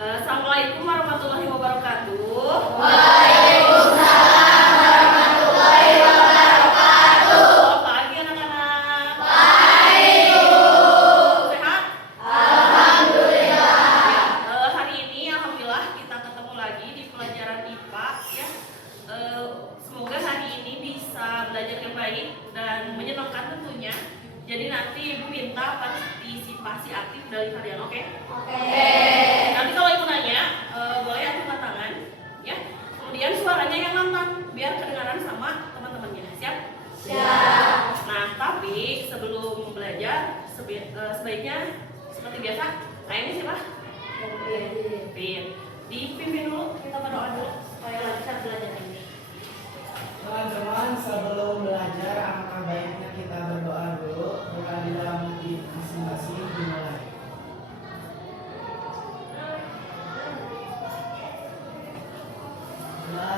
Assalamualaikum warahmatullahi wabarakatuh. Waalaikumsalam warahmatullahi wabarakatuh. Selamat pagi anak-anak. Baik, Bu. Sehat? Alhamdulillah. Hari ini alhamdulillah kita ketemu lagi di pelajaran IPA ya. Semoga hari ini bisa belajar yang baik dan menyenangkan tentunya. Jadi nanti Ibu minta partisipasi aktif dari kalian, oke? Oke. Nanti kalau Ibu nanya, boleh angkat tangan, ya. Kemudian suaranya yang lantang, biar kedengaran sama teman-temannya. Siap? Siap. Nah, tapi sebelum belajar, sebaiknya seperti biasa. Nah, ini siapa? Pin. Dipimpin dulu, kita berdoa dulu supaya lancar belajar ini. Teman-teman, sebelum belajar, alangkah baiknya kita berdoa dulu. Doa di dalam hati masing-masing dimulai.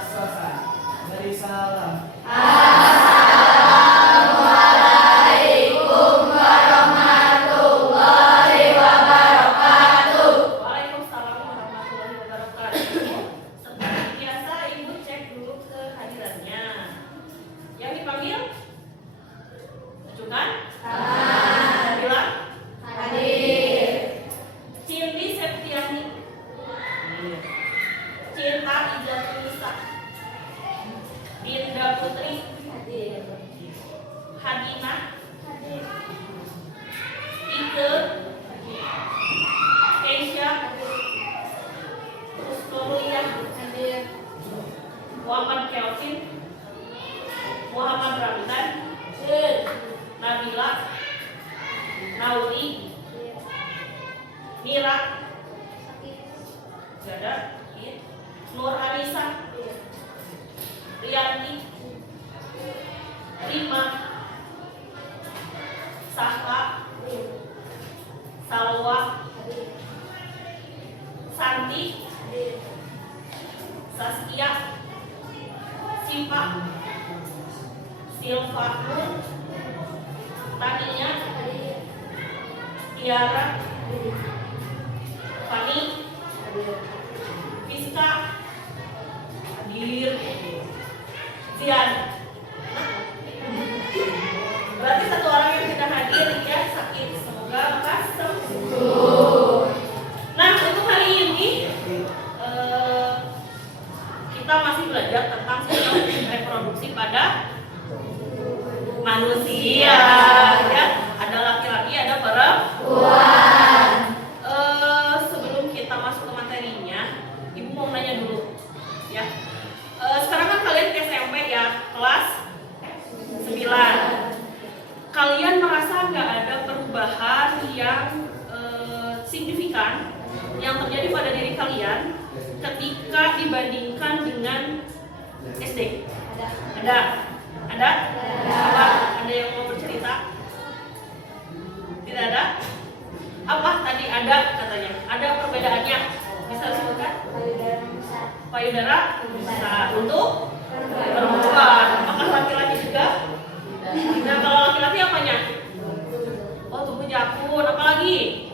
Selesai. Beri salam. Assalamualaikum warahmatullahi wabarakatuh. Waalaikumsalam warahmatullahi wabarakatuh. Seperti biasa, Ibu cek dulu kehadirannya. Yang dipanggil? Ajukan. Bilang. Hadir. Cindy Septiani. Cinta Ijazunisa. Dinda Putri. Hadina. Ike. Keisha. Rusnuruliyah. Muhammad Kelvin. Muhammad Ramdan. Nabila. Naudi. Mira. Gada. Nur Anissa. Rianti. Rima. Sahla. Salwa. Santi. Saskia. Siva. Silva. Tania. Tiara. Fani. Fiska. Hadir. Zian. Berarti satu orang yang tidak hadir ya sakit. Semoga lekas sembuh. Nah, untuk hari ini kita masih belajar tentang sistem reproduksi pada manusia ya. Ada laki-laki, ada perempuan. Sebelum kita masuk ke materinya, Ibu mau nanya dulu ya. Sekarang kan kalian ke SMP ya, kelas 9. Kalian merasa nggak ada perubahan yang signifikan yang terjadi pada diri kalian ketika dibandingkan dengan SD? Ada? Ada? Apa? Ada yang mau bercerita? Tidak ada? Apa tadi ada katanya? Ada perbedaannya? Bisa disebutkan? Payudara besar untuk perempuan. Apakah laki-laki juga? Nah, kalau laki-laki apanya? Oh, tubuh jakun. Apalagi?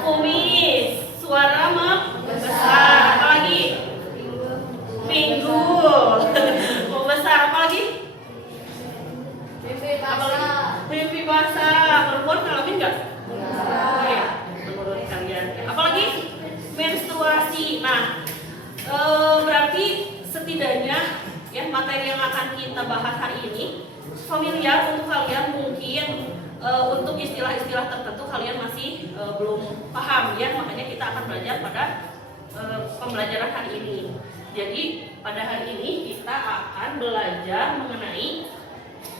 Kumis. Suara membesar. Apalagi? Pinggul. Membesar. Apalagi? Mimpi basah. Perempuan ngalamin nggak? Oh ya, menurut kalian. Apalagi? Menstruasi. Nah, berarti setidaknya ya materi yang akan kita bahas hari ini familiar untuk kalian. Mungkin untuk istilah-istilah tertentu kalian masih belum paham ya, makanya kita akan belajar pada pembelajaran hari ini. Jadi pada hari ini kita akan belajar mengenai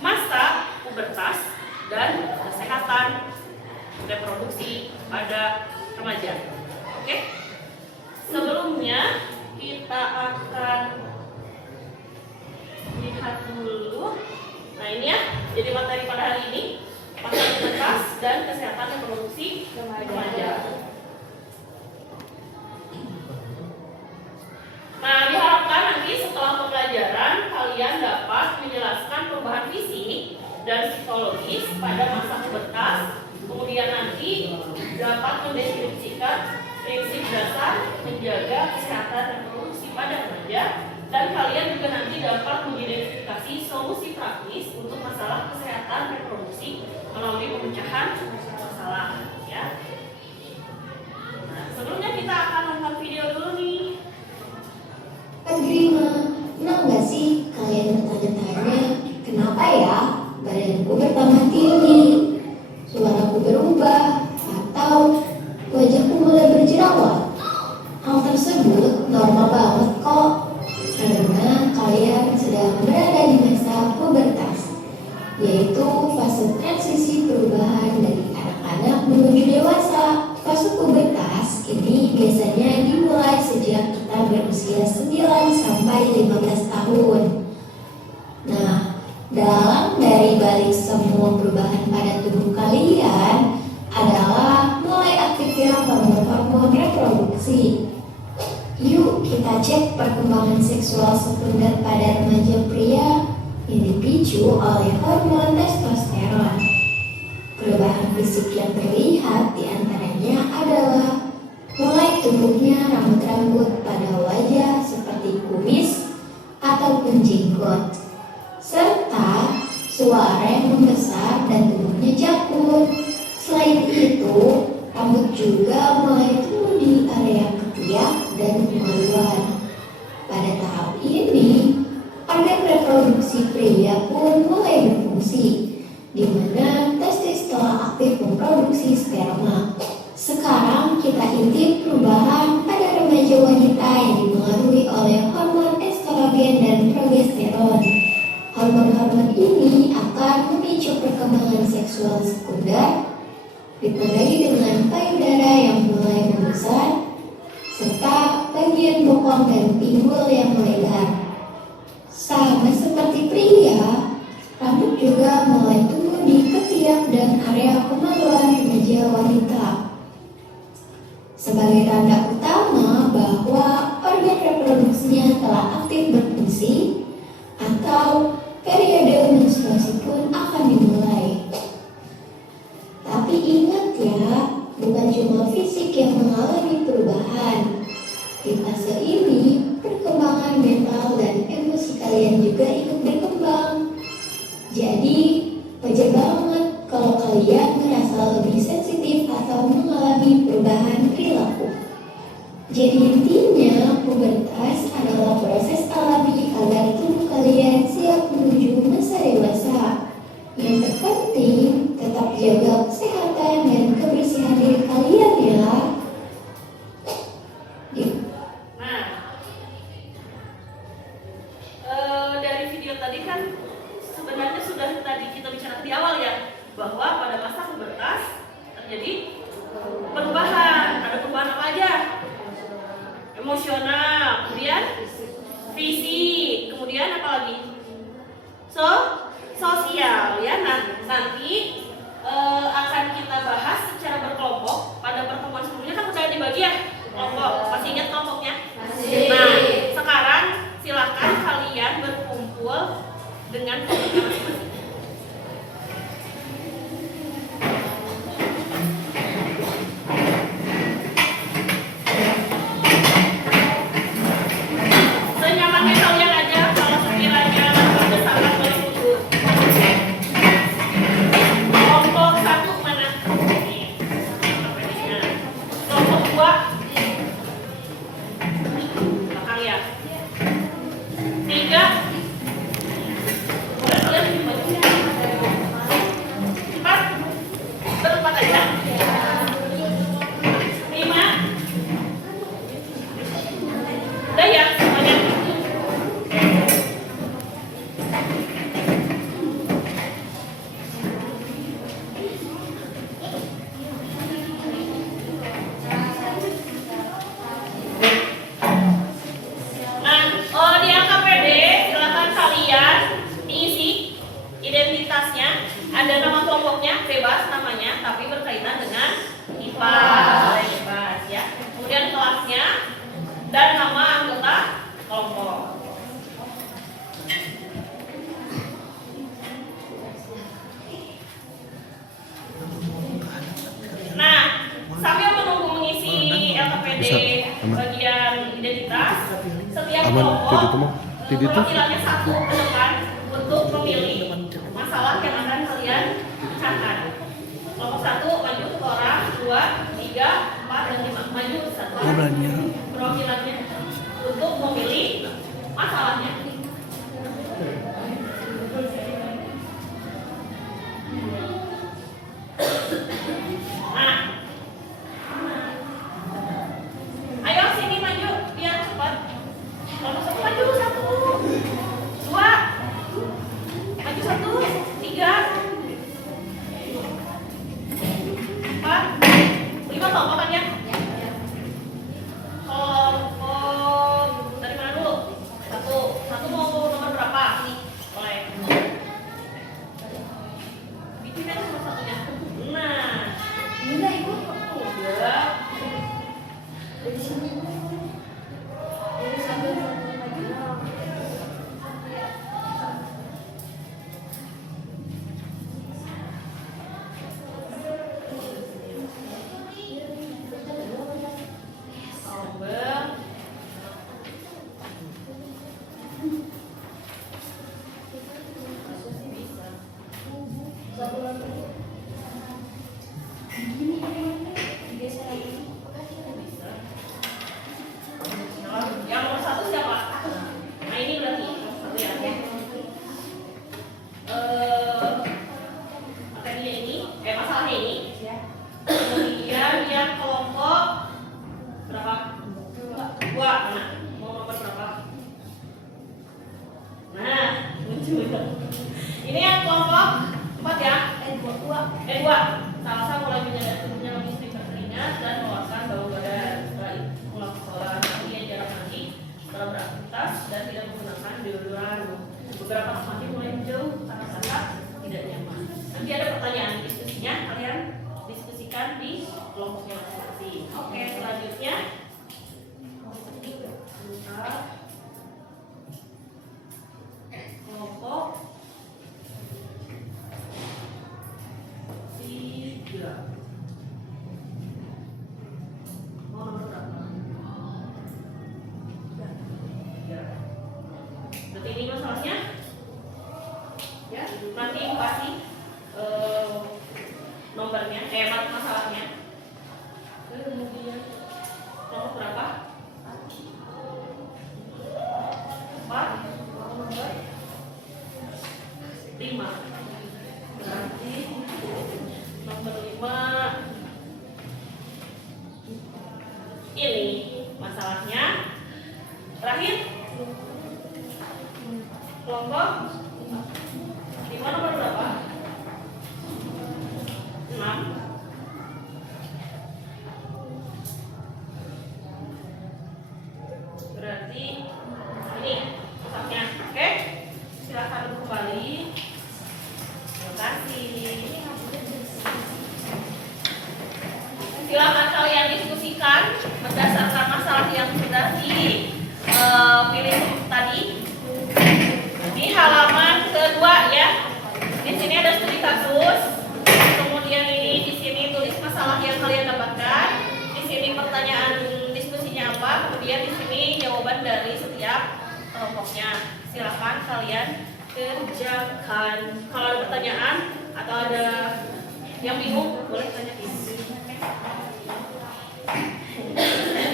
masa pubertas dan kesehatan reproduksi pada remaja. Oke? Sebelumnya kita akan lihat dulu. Nah, ini ya, jadi materi pada hari ini masa pubertas dan kesehatan reproduksi remaja. Nah, diharapkan nanti setelah pembelajaran kalian dapat menjelaskan perubahan fisik dan psikologis pada masa pubertas. Kemudian nanti dapat mendeskripsikan prinsip dasar menjaga kesehatan reproduksi pada remaja, dan kalian juga nanti dapat mengidentifikasi solusi praktis untuk masalah kesehatan reproduksi melalui pemecahan masalah, ya. Nah, sebelumnya kita akan nonton video dulu nih. Mas Grima, pernah nggak sih kalian bertanya-tanya kenapa ya badanku bertambah tinggi, suaraku berubah, atau wajahku mulai berjerawat? Hal tersebut normal banget kok, karena kalian sedang berada di masa pubertas, yaitu fase transisi perubahan dari anak-anak menuju dewasa. Fase pubertas ini biasanya dimulai sejak kita berusia 9 sampai 15 tahun. Nah, dalam dari balik semua perubahan pada tubuh kalian adalah mulai aktifnya hormon-hormon reproduksi. Yuk kita cek perkembangan seksual sekunder pada remaja pria yang dipicu oleh hormon testosteron. Perubahan fisik yang terlihat diantaranya adalah mulai tumbuhnya rambut-rambut pada wajah seperti kumis ataupun jenggot, serta suara yang membesar dan tubuhnya jakun. Selain itu, rambut juga mulai tumbuh di area ketiak dan kemaluan. Pada tahap ini, organ reproduksi pria pun mulai berfungsi, di mana testis telah aktif memproduksi sperma. Sekarang kita intip perubahan pada remaja wanita yang dipengaruhi oleh hormon estrogen dan progesteron. Hormon-hormon ini akan memicu perkembangan seksual sekunder, ditandai dengan payudara yang mulai membesar, serta bagian bokong dan pinggul yang melebar. Sama seperti pria, rambut juga mulai tumbuh di ketiak dan area kemaluan remaja wanita. Sebagai tanda utama bahwa organ reproduksinya telah aktif berfungsi atau periode menstruasi pun akan dimulai. Tapi ingat ya, bukan cuma fisik yang mengalami perubahan. Di fase ini, perkembangan mental dan emosi kalian juga ikut berkembang. Jadi, wajar banget kalau kalian merasa lebih sensitif atau mengalami perubahan perilaku. Jadi intinya, pubertas adalah proses alami agar tubuh kalian siap menuju masa dewasa. Yang terpenting, tetap jaga kesehatan dan kebersihan diri kalian ya. Dari video tadi kan sebenarnya sudah tadi kita bicara di awal ya, bahwa pada masa pubertas terjadi perubahan. Ada perubahan apa aja? Emosional, kemudian fisik, kemudian apa lagi? Sosial ya. Nah, nanti akan kita bahas secara berkelompok. Pada pertemuan sebelumnya kan udah dibagi ya kelompok. Masih ingat kelompoknya? Masih. Nah, sekarang silakan kalian berkumpul dengan kelompoknya masing-masing. Senyamannya kalian aja, kalau sekiranya ada salah boleh mundur. Kelompok 1 mana? Nih, kelompok 2 belakang ya. 3 boleh kalian dibagi. 4 berempat aja. 5 udah ya semuanya. Nah, di LKPD silakan kalian diisi identitasnya. Ada nama kelompoknya, bebas namanya, tapi berkaitan dengan IPA, bebas ya. Kemudian kelasnya dan nama anggota kelompok. Nah, Aman, tidur tuh mah. Tidur tuh. Perwakilannya satu ke depan untuk memilih masalah yang akan kalian pecahkan. Kelompok satu maju ke orang, 2, 3, 4, dan 5. Maju satu orang. Perwakilannya untuk memilih masalahnya. Nah, ayo sini maju biar cepat. Kelompok satu maju 1, 2, maju 1, 3, 4, 5 kelompok kan ya? Kelompok dari mana dulu? Satu mau nomor berapa? Boleh. Bikin aja nomor satunya. Nah, Enggak ikut. udah. Dari sini. Dari sambil maju. Nomor yang nomor 1 siapa? Nah ini berarti nomor 1 ya. Materinya ini, masalahnya ini. Kemudian yang kelompok berapa? 2. Mana? Mau nomor berapa? Nah, lucu itu. Ini yang kelompok 4 ya. 2. Salsa mulai menyerang listrik berkeringat dan mengeluarkan bau badan. Setelah itu melakukan sholat, kemudian jarak mandi, setelah beraktivitas dan tidak menggunakan deodoran. Beberapa mandi mulai menjauh karena rasa tidak nyaman. Nanti ada pertanyaan diskusinya, kalian diskusikan di kelompoknya masing-masing. Oke, selanjutnya kelompok 3. Mau nomor berapa? 3. Berarti ini masalahnya? Ya, nanti kasih nomornya, masalahnya. Kemudian nomor berapa? 4. Nomor 5. Berarti nomor 5 ini masalahnya. Terakhir kelompok 5 nomor berapa? 6. Berarti ini masalahnya. Oke, silakan kembali. Terima kasih. Silakan kalian diskusikan berdasarkan masalah yang sudah dipilih tadi di halaman kedua ya. Di sini ada studi kasus, kemudian ini di sini tulis masalah yang kalian dapatkan, di sini pertanyaan diskusinya apa, kemudian di sini jawaban dari setiap kelompoknya. Silakan kalian kerjakan. Kalau ada pertanyaan atau ada yang bingung, boleh tanya di sini.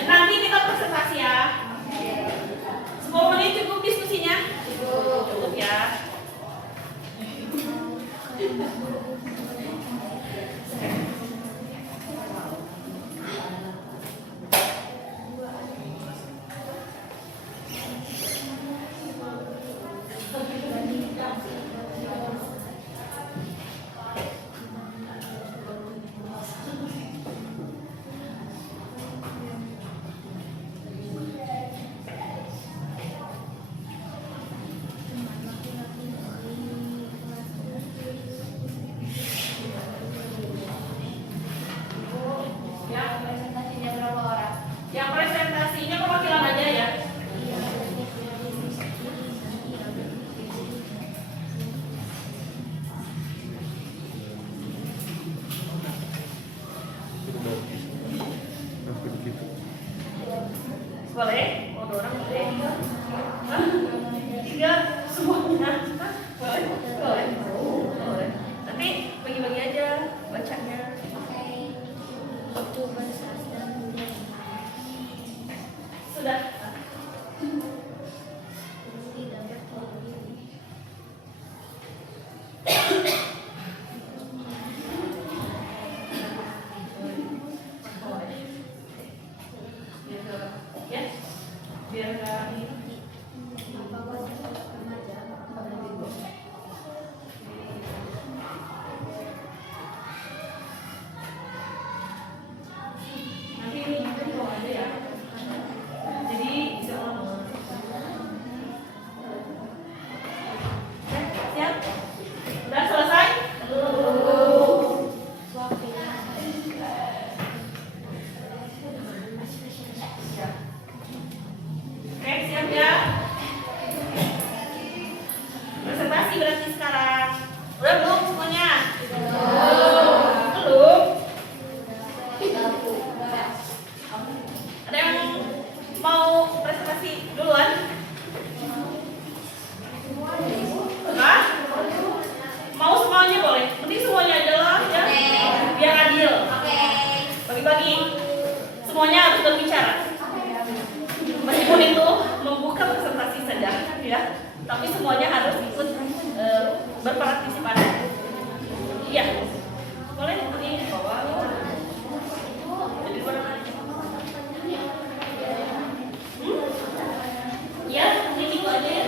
Nanti kita presentasi ya. 10 menit cukup diskusinya? Cukup ya. semuanya harus berbicara. Meskipun itu membuka presentasi saja, ya, tapi semuanya harus ikut berpartisipasi. Iya, boleh di bawah. Jadi ya, ini itu aja ya.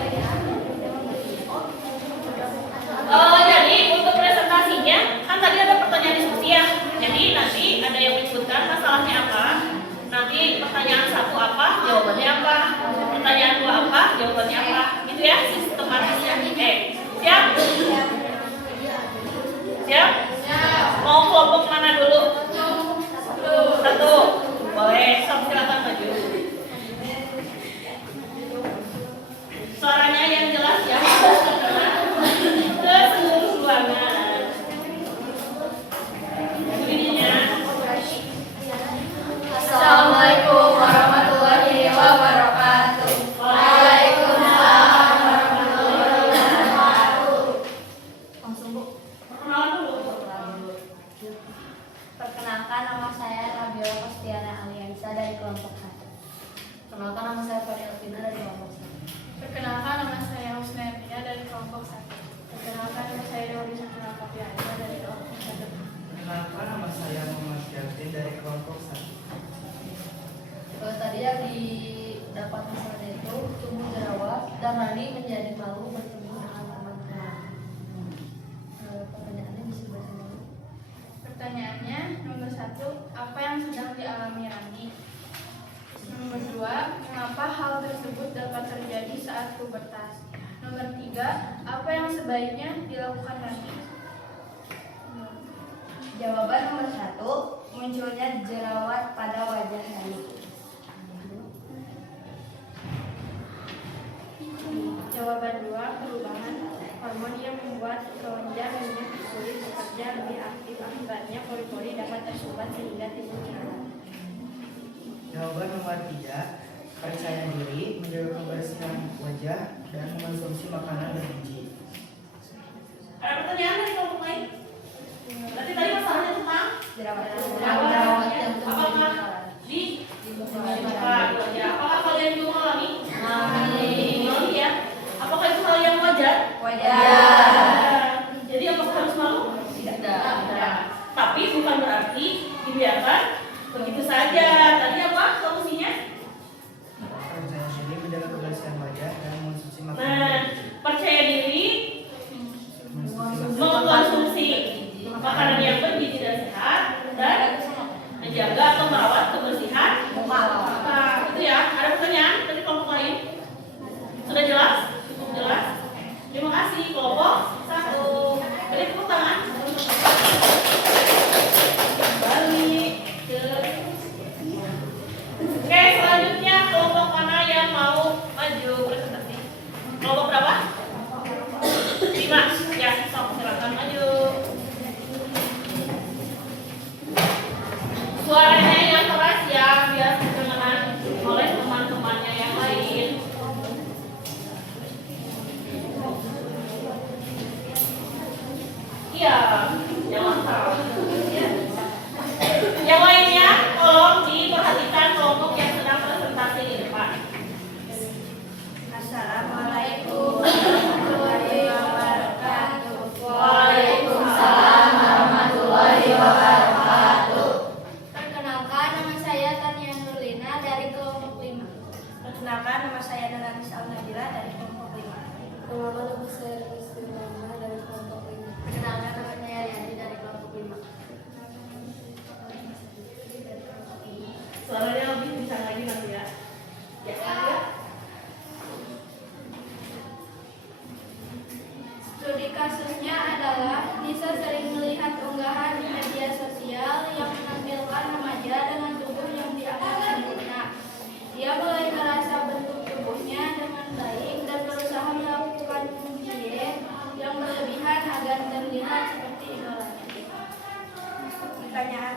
Jadi untuk presentasinya kan tadi ada pertanyaan diskusi ya. Jadi nanti ada yang menyebutkan masalahnya apa. Nanti pertanyaan satu apa, jawabannya apa. Pertanyaan dua apa, jawabannya apa. Gitu ya sistematisnya. Siap? Siap? Mau kelompok mana dulu? Satu. Boleh, silakan maju. Suaranya yang jelas ya. Ke seluruh ruangan. Bunyinya. Assalamualaikum warahmatullahi wabarakatuh. Waalaikumsalam warahmatullahi wabarakatuh. Langsung Bu. Perkenalan dulu. Perkenalkan, nama saya Nabila Kostiana Aliansa dari kelompok 1. Perkenalkan, nama saya Fadil Elvina dari kelompok 1. Perkenalkan, nama saya Husnayatnya dari kelompok 1. Perkenalkan, nama saya Dewi Sakina Kapiana dari kelompok 1. Kenalkan, nama saya Muhammad Kevin dari kelompok 1. Kalau tadi yang didapat misalnya itu tumbuh jerawat dan Rani menjadi malu bertemu dengan teman-teman. Pertanyaannya bisa dibaca dulu. Pertanyaannya, nomor 1, apa yang sedang dialami Rani? Nomor 2, mengapa hal tersebut dapat terjadi saat pubertas? Nomor 3, apa yang sebaiknya dilakukan Rani? Jawaban nomor 1, munculnya jerawat pada wajah Rani. Jawaban 2, perubahan hormon yang membuat kelenjar minyak di kulit bekerja lebih aktif. Akibatnya pori-pori dapat tersumbat sehingga timbul jerawat. Jawaban nomor 3, percaya diri, menjaga kebersihan wajah, dan mengonsumsi makanan bergizi. Ada pertanyaan dari kelompok lain? Berarti tadi masalahnya tentang Jerawat jerawat. yang tumbuh di Apakah muka. di muka wajah? Apakah kalian juga mengalami? Mengalami ya. Apakah itu hal yang wajar? Wajar. Jadi apakah harus malu? Tidak. Tapi bukan berarti dibiarkan begitu saja. Tadi apa solusinya? Percaya diri, menjaga kebersihan wajah, dan mengonsumsi makanan Nah, bergizi. percaya diri, Mengonsumsi mengkonsumsi makanan yang bergizi dan sehat, dan menjaga atau merawat kebersihan Muka. Nah, itu ya. Ada pertanyaan dari kelompok lain? Sudah jelas? Cukup jelas? Terima kasih kelompok 1. Beri tepuk tangan. Balik ke. Oke, selanjutnya kelompok mana yang mau maju presentasi? Kelompok berapa? 5. Ya, sok silakan maju. Suaranya yang keras ya, biar kedengaran oleh teman-temannya yang lain. Iya, jangan salah. Yang lainnya, tolong diperhatikan kelompok yang sedang presentasi di depan. Assalamualaikum warahmatullahi wabarakatuh. Waalaikumsalam warahmatullahi wabarakatuh. Perkenalkan, nama saya Tania Nurlina dari kelompok 5. Perkenalkan, nama saya Naranis Al-Nabila dari kelompok 5. Perkenalkan, nama saya Rizky Rama dari kelompok 5. Perkenalkan, nama saya Yani dari kelompok 5. Suaranya lebih kencang lagi nanti ya. Ya, ya. Studi kasusnya adalah Nisa sering melihat unggahan di media sosial yang menampilkan remaja dengan tubuh yang dianggap sempurna. Dia mulai merasa bentuk tubuhnya dengan baik dan berusaha melakukan diet yang berlebihan agar terlihat seperti idolanya. Pertanyaan,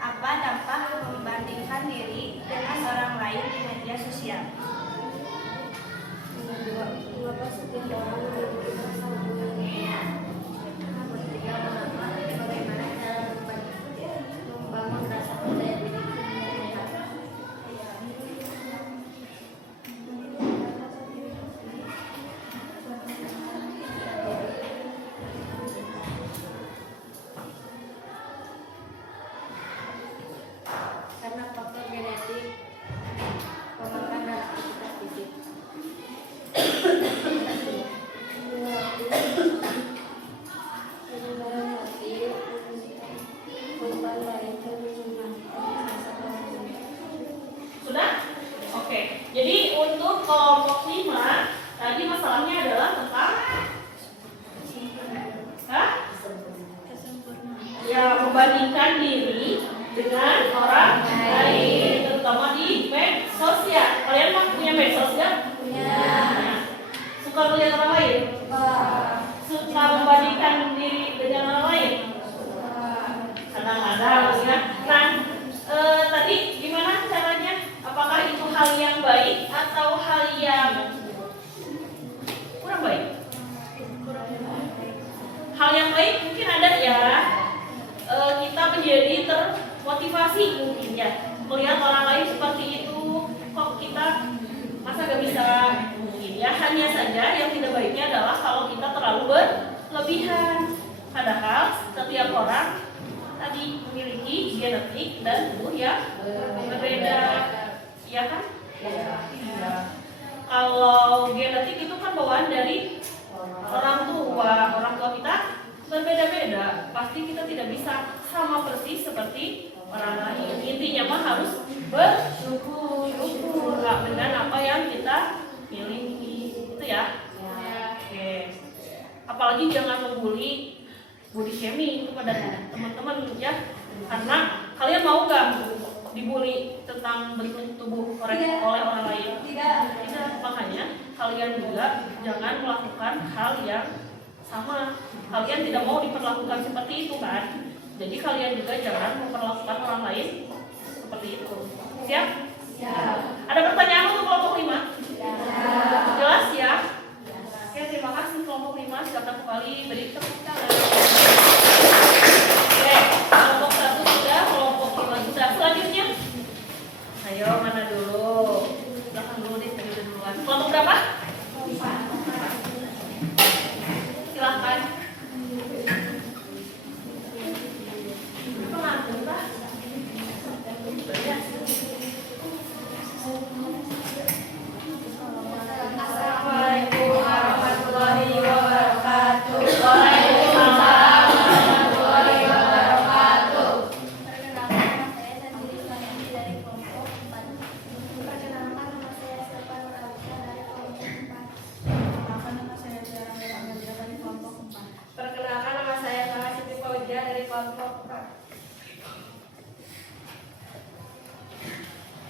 apa dampak membandingkan diri dengan orang lain di media sosial? Mengapa setiap orang memiliki rasa Bagaimana cara membangun rasa percaya diri? membandingkan diri dengan orang lain, terutama di medsos ya. Kalian mah punya medsos ya? Punya. Suka melihat orang lain? Suka membandingkan diri dengan orang lain? Kadang-kadang ya. Nah, tadi gimana caranya? Apakah itu hal yang baik atau hal yang kurang baik? Hal yang baik mungkin ada ya. Kita menjadi termotivasi mungkin ya. Melihat orang lain seperti itu, kok kita masa gak bisa? Mungkin ya. Hanya saja yang tidak baiknya adalah kalau kita terlalu berlebihan. Padahal setiap orang tadi memiliki genetik dan tubuh yang berbeda, ya kan? Ya. Kalau genetik itu kan bawaan dari orang tua kita berbeda-beda. Pasti kita tidak bisa sama persis seperti orang lain. Intinya mah harus bersyukur dengan apa yang kita miliki, itu ya. Oke. Apalagi jangan membuli body shaming kepada teman-teman ya, karena kalian mau gak dibully tentang bentuk tubuh oleh orang lain? Tidak. Makanya kalian juga jangan melakukan hal yang sama. Kalian tidak mau diperlakukan seperti itu kan? Jadi kalian juga jangan memperlakukan orang lain seperti itu. Siap? Siap. Ada pertanyaan untuk kelompok 5? Jelas ya? Oke, terima kasih kelompok 5. Silakan kembali beri tepuk tangan. Oke, kelompok 1 sudah, kelompok 5 sudah. Selanjutnya, ayo mana dulu? Belakang dulu deh, tadi udah duluan. Kelompok berapa? 4. Silahkan. Pengantin kah? Assalamualaikum warahmatullahi wabarakatuh. Waalaikumsalam warahmatullahi wabarakatuh. Perkenalkan, nama saya Sandiri Suhaimi dari kelompok 4. Perkenalkan, nama saya Stefan Rausya dari kelompok 4. Perkenalkan, nama saya Tiara Meramanda dari kelompok 4. Perkenalkan, nama saya Sarah Siti Fauzia dari kelompok 4.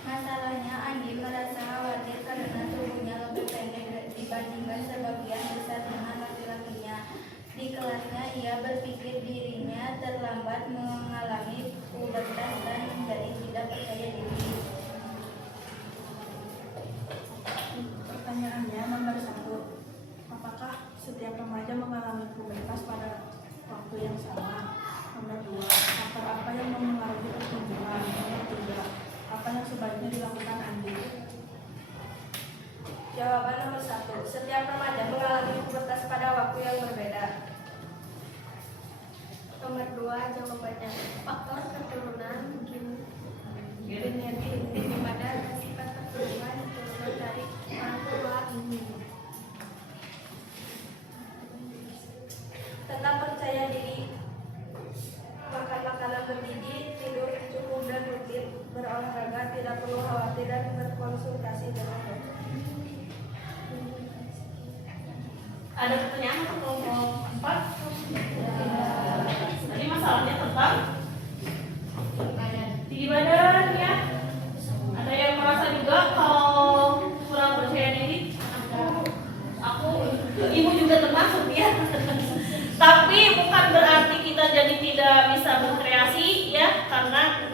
Masalahnya, Andi merasa khawatir karena tubuhnya lebih pendek dibandingkan sebagian besar dengan laki-lakinya. Di kelasnya, ia berpikir dirinya terlambat mengalami pubertas dan menjadi tidak percaya diri. Pertanyaannya nomor 1. Apakah setiap remaja mengalami pubertas pada waktu yang sama? Nomor 2. Faktor apa yang mempengaruhi pertumbuhan? Nomor 3. Apa yang sebaiknya dilakukan Andi? Jawaban nomor 1. Setiap remaja mengalami pubertas pada waktu yang berbeda. Nomor 2. Jawabannya faktor keturunan genetik pada sifat keturunan turun dari orang tua ini. Tetap percaya diri, makan makanan bergizi, tidur cukup dan rutin, berolahraga, tidak perlu khawatir dan berkonsultasi dengan dokter. Ada pertanyaan untuk kelompok 4? Tadi masalahnya tentang tinggi badan ya. Ada yang merasa juga kalau kurang percaya diri? Aku ibu juga termasuk ya. Tapi bukan berarti kita jadi tidak bisa berkreasi ya, karena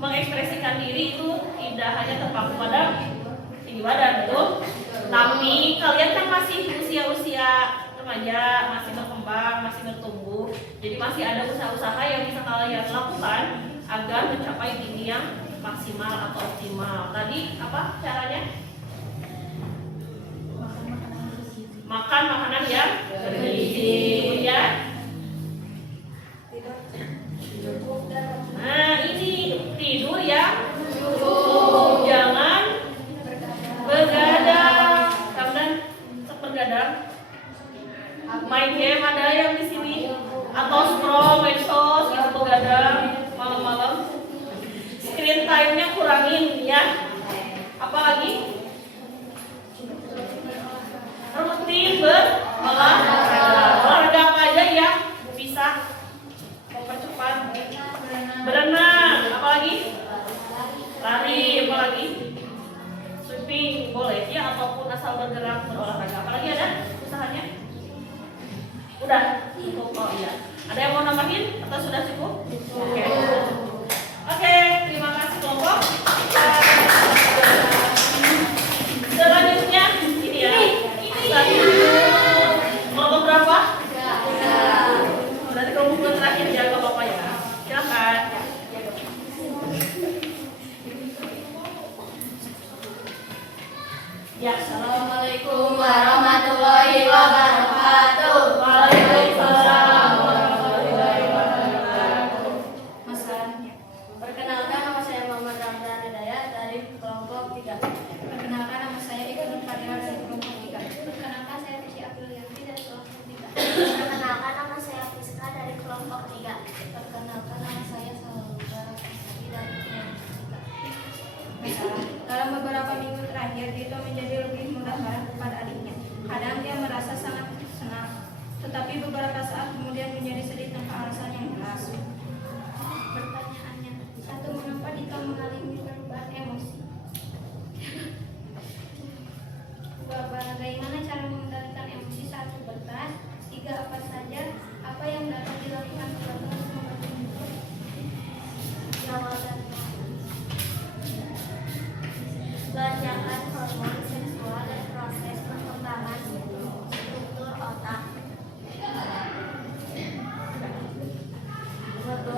mengekspresikan diri itu tidak hanya terpaku pada tinggi badan, betul? Tapi kalian kan masih usia-usia remaja, masih berkembang, masih bertumbuh. Jadi masih ada usaha-usaha yang bisa kalian lakukan agar mencapai tinggi yang maksimal atau optimal. Tadi apa caranya? Makan makanan yang bergizi, kemudian Tidur cukup dan nah ini tidur ya cukup, jangan begadang. Kalian bergadang? Main game ada yang di sini? Atau scroll medsos gitu begadang malam-malam? Screen time-nya kurangin ya. Apalagi? Rutin Oh iya. Ada yang mau nambahin atau sudah cukup? Oke. Oke, terima kasih kelompok. Selanjutnya ini ya. Kelompok berapa? Berarti kelompok terakhir ya Bapak ya. Silakan. Ya, Assalamualaikum warahmatullahi wabarakatuh. Waalaikumsalam warahmatullahi wabarakatuh. Perkenalkan, nama saya Muhammad Ramdan Hidayat dari kelompok 3. Perkenalkan, nama saya Iqbal Fadila dari kelompok 3. Perkenalkan, saya Tishi Abdul Yanti dari kelompok 3. Perkenalkan, nama saya Fiska dari kelompok 3. Perkenalkan, nama saya Salwa Rasadi dari kelompok 3. Dalam beberapa minggu terakhir, Dito menjadi lebih mudah kepada adiknya. Kadang dia merasa sangat senang, tetapi beberapa saat kemudian menjadi sedih tanpa alasan yang jelas. Pertanyaannya, 1. Mengapa Dito mengalami perubahan emosi? 2. Bagaimana cara mengendalikan emosi saat pubertas? 3. Apa yang dapat dilakukan untuk membantu Dito? Jawaban lonjakan hormon seksual dan proses perkembangan struktur otak. 2.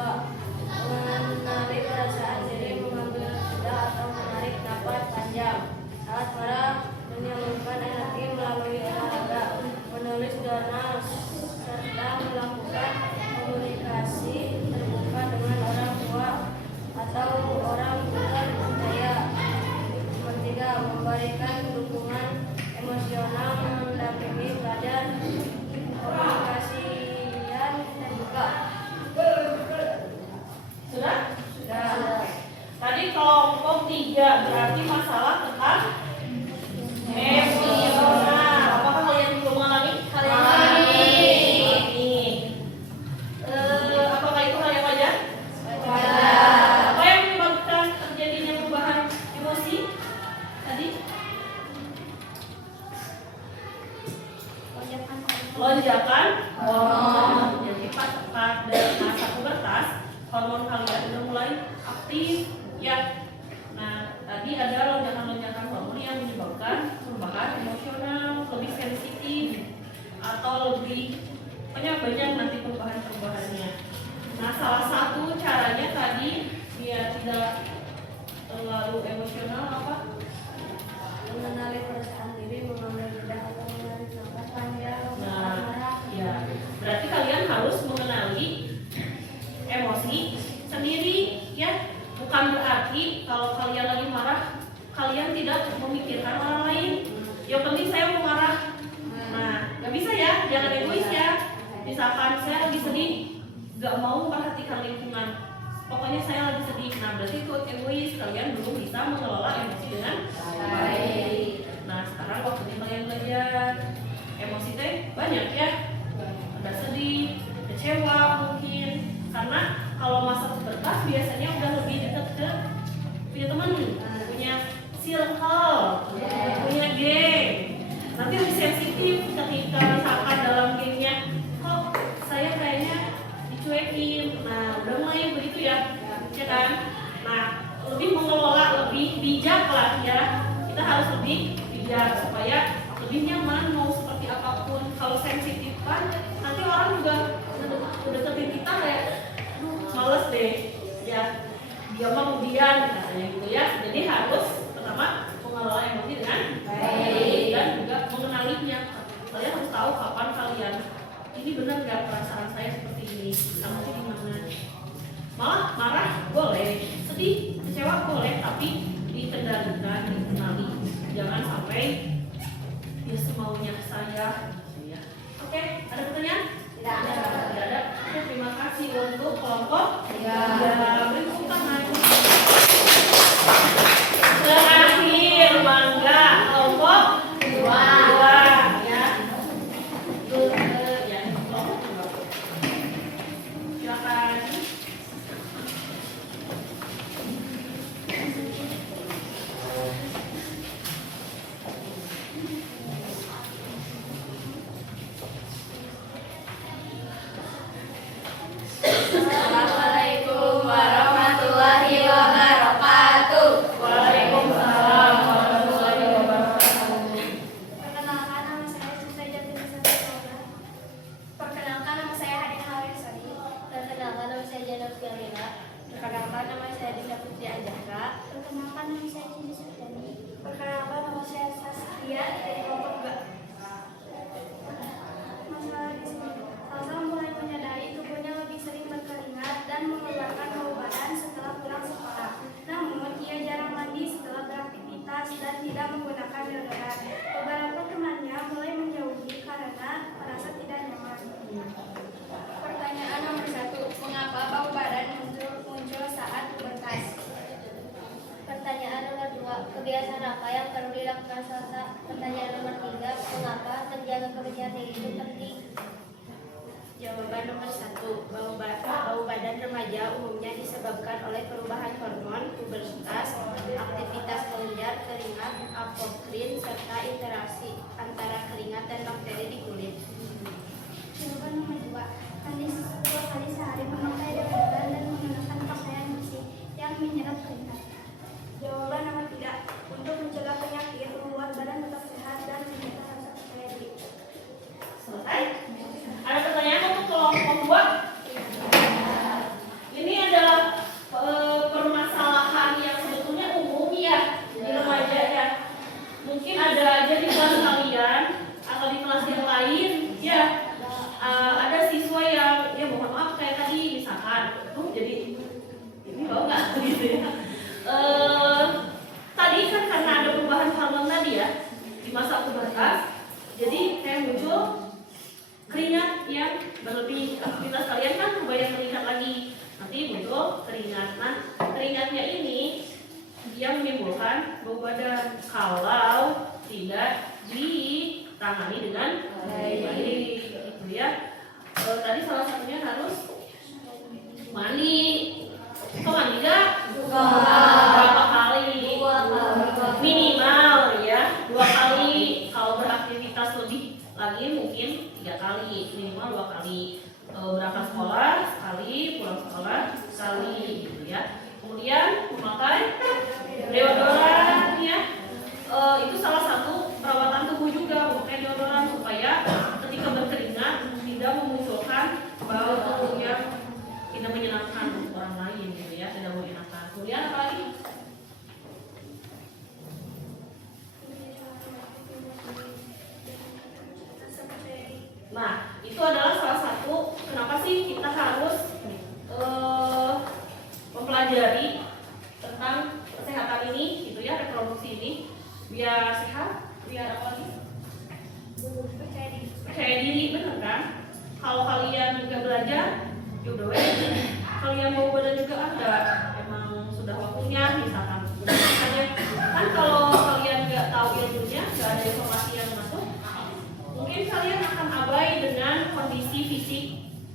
Menarik perasaan diri, mengambil jeda atau menarik napas panjang saat marah, menyalurkan energi melalui olahraga, menulis jurnal, serta melakukan komunikasi terbuka dengan orang tua atau orang terpercaya. 3. Memberikan dukungan emosional, mendampingi belajar, komunikasi yang terbuka. Sudah? Sudah. Tadi kelompok 3 berarti masalah tentang emosional. Apakah kalian belum mengalami hal yang mengalami? Apakah itu hal yang wajar? Apa yang menyebabkan terjadinya perubahan emosi tadi? Lonjakan hormon. Jadi pada masa pubertas hormon kalian udah mulai aktif ya. Nah, tadi ada lonjakan-lonjakan hormon yang menyebabkan perubahan emosional, lebih sensitif atau lebih banyak nanti perubahan-perubahannya. Nah, salah satu caranya tadi biar tidak terlalu emosional apa? Mengenali perasaan diri, mengambil jeda atau menarik napas panjang. Nah, ya. Berarti kalian harus mengenali emosi sendiri ya. Bukan berarti kalau kalian lagi marah, kalian tidak memikirkan orang lain. Yang penting saya mau marah. Nah, nggak bisa ya, jangan egois ya. Misalkan saya lagi sedih, nggak mau memperhatikan lingkungan. Pokoknya saya lagi sedih. Nah, berarti itu egois. Kalian belum bisa mengelola emosi dengan baik. Nah, sekarang waktunya kalian belajar. Emosi teh banyak ya. Ada sedih, kecewa mungkin. Karena kalau masa pubertas biasanya udah lebih dekat ke punya teman, punya circle, punya geng. Nanti lebih sensitif ketika misalkan dalam gengnya, kok saya kayaknya dicuekin. Nah, udah mulai begitu ya, ya kan? Nah, lebih mengelola, lebih bijak lah ya. Kita harus lebih bijak supaya lebih nyaman mau seperti apapun. Kalau sensitif kan, nanti orang juga deketin kita kayak, aduh males deh, ya dia mau kemudian katanya gitu ya. Jadi harus pertama mengelola emosi dengan baik dan juga mengenalinya. Kalian harus tahu kapan kalian ini benar nggak perasaan saya seperti ini, kamu tuh gimana? Malah marah boleh, sedih, kecewa boleh, tapi dikendalikan, dikenali. Jangan sampai ya semaunya saya. Ya. Oke, ada pertanyaan? Tidak ada. Oke, terima kasih untuk kelompok. Ya, beri tepuk tangan. Terakhir, mangga kelompok 2 ya. Ya, kelompok 2. Silakan. Assalamualaikum warahmatullahi wabarakatuh. Waalaikumsalam warahmatullahi wabarakatuh. Perkenalkan, nama saya Susaida Binasa Saudara. Perkenalkan, nama saya Hadin Harisari. Perkenalkan, nama saya Jana Fialina. Perkenalkan, nama saya Dinda Putri Anjaka. Perkenalkan, nama saya Cindy Suryani. Perkenalkan, nama saya Saskia dari kelompok B. Masalah di sini, Salsa mulai menyadari tubuhnya lebih sering berkeringat dan mengeluarkan bau badan setelah pulang sekolah. Namun, ia jarang mandi setelah beraktivitas dan tidak menggunakan deodoran. Beberapa temannya mulai menjauhi karena merasa tidak nyaman. Pertanyaan nomor 1. Mengapa bau badan muncul saat pubertas? Pertanyaan nomor 2, kebiasaan apa yang perlu dilakukan Salsa? Pertanyaan nomor 3, mengapa menjaga kebersihan diri itu penting? Jawaban nomor 1. Bau badan remaja umumnya disebabkan oleh perubahan hormon, pubertas, aktivitas kelenjar, keringat, apokrin, serta interaksi antara keringat dan bakteri di kulit. Jawaban nomor 2, Kandis 2 kali sehari memakai deodoran dan menggunakan pakaian bersih yang menyerap keringat. Jawaban nomor 3, untuk mencegah penyakit, membuat badan tetap sehat dan menjaga rasa percaya diri. Selesai. Ada pertanyaan untuk kelompok 2? Ini adalah permasalahan yang sebetulnya umum ya di remaja ya. Mungkin ada aja di kelas kalian atau di kelas yang lain ya. Ada siswa yang ya mohon maaf kayak tadi misalkan tuh jadi ini bau nggak gitu ya. Tadi kan karena ada perubahan hormon tadi ya di masa pubertas, jadi kayak muncul keringat yang berlebih. Aktivitas kalian kan kebayang keringat lagi, nanti muncul keringat. Nah, keringatnya ini dia menimbulkan bau badan kalau tidak ditangani dengan baik, gitu ya. Tadi salah satunya harus mandi. Kok mandi nggak? Berapa kali? Minimal ya 2 kali. Kalau beraktivitas lebih lagi mungkin 3 kali, minimal 2 kali. Berangkat sekolah sekali, pulang sekolah sekali, gitu ya. Kemudian memakai deodoran ya. Itu salah satu perawatan tubuh juga, memakai deodoran supaya ketika berkeringat tidak memunculkan bau yang tidak menyenangkan untuk orang lain, gitu ya, tidak menyenangkan. Kemudian apa lagi? Nah, itu adalah salah satu kenapa sih kita harus mempelajari tentang kesehatan ini, gitu ya, reproduksi ini, biar sehat, biar apa lagi? Percaya diri, bener kan? Kalau kalian nggak belajar, yaudah kalian mau badan juga ada, emang sudah waktunya, misalkan misalnya kan kalau kalian nggak tahu ilmunya, nggak ada informasi yang masuk, mungkin kalian akan abai dengan kondisi fisik,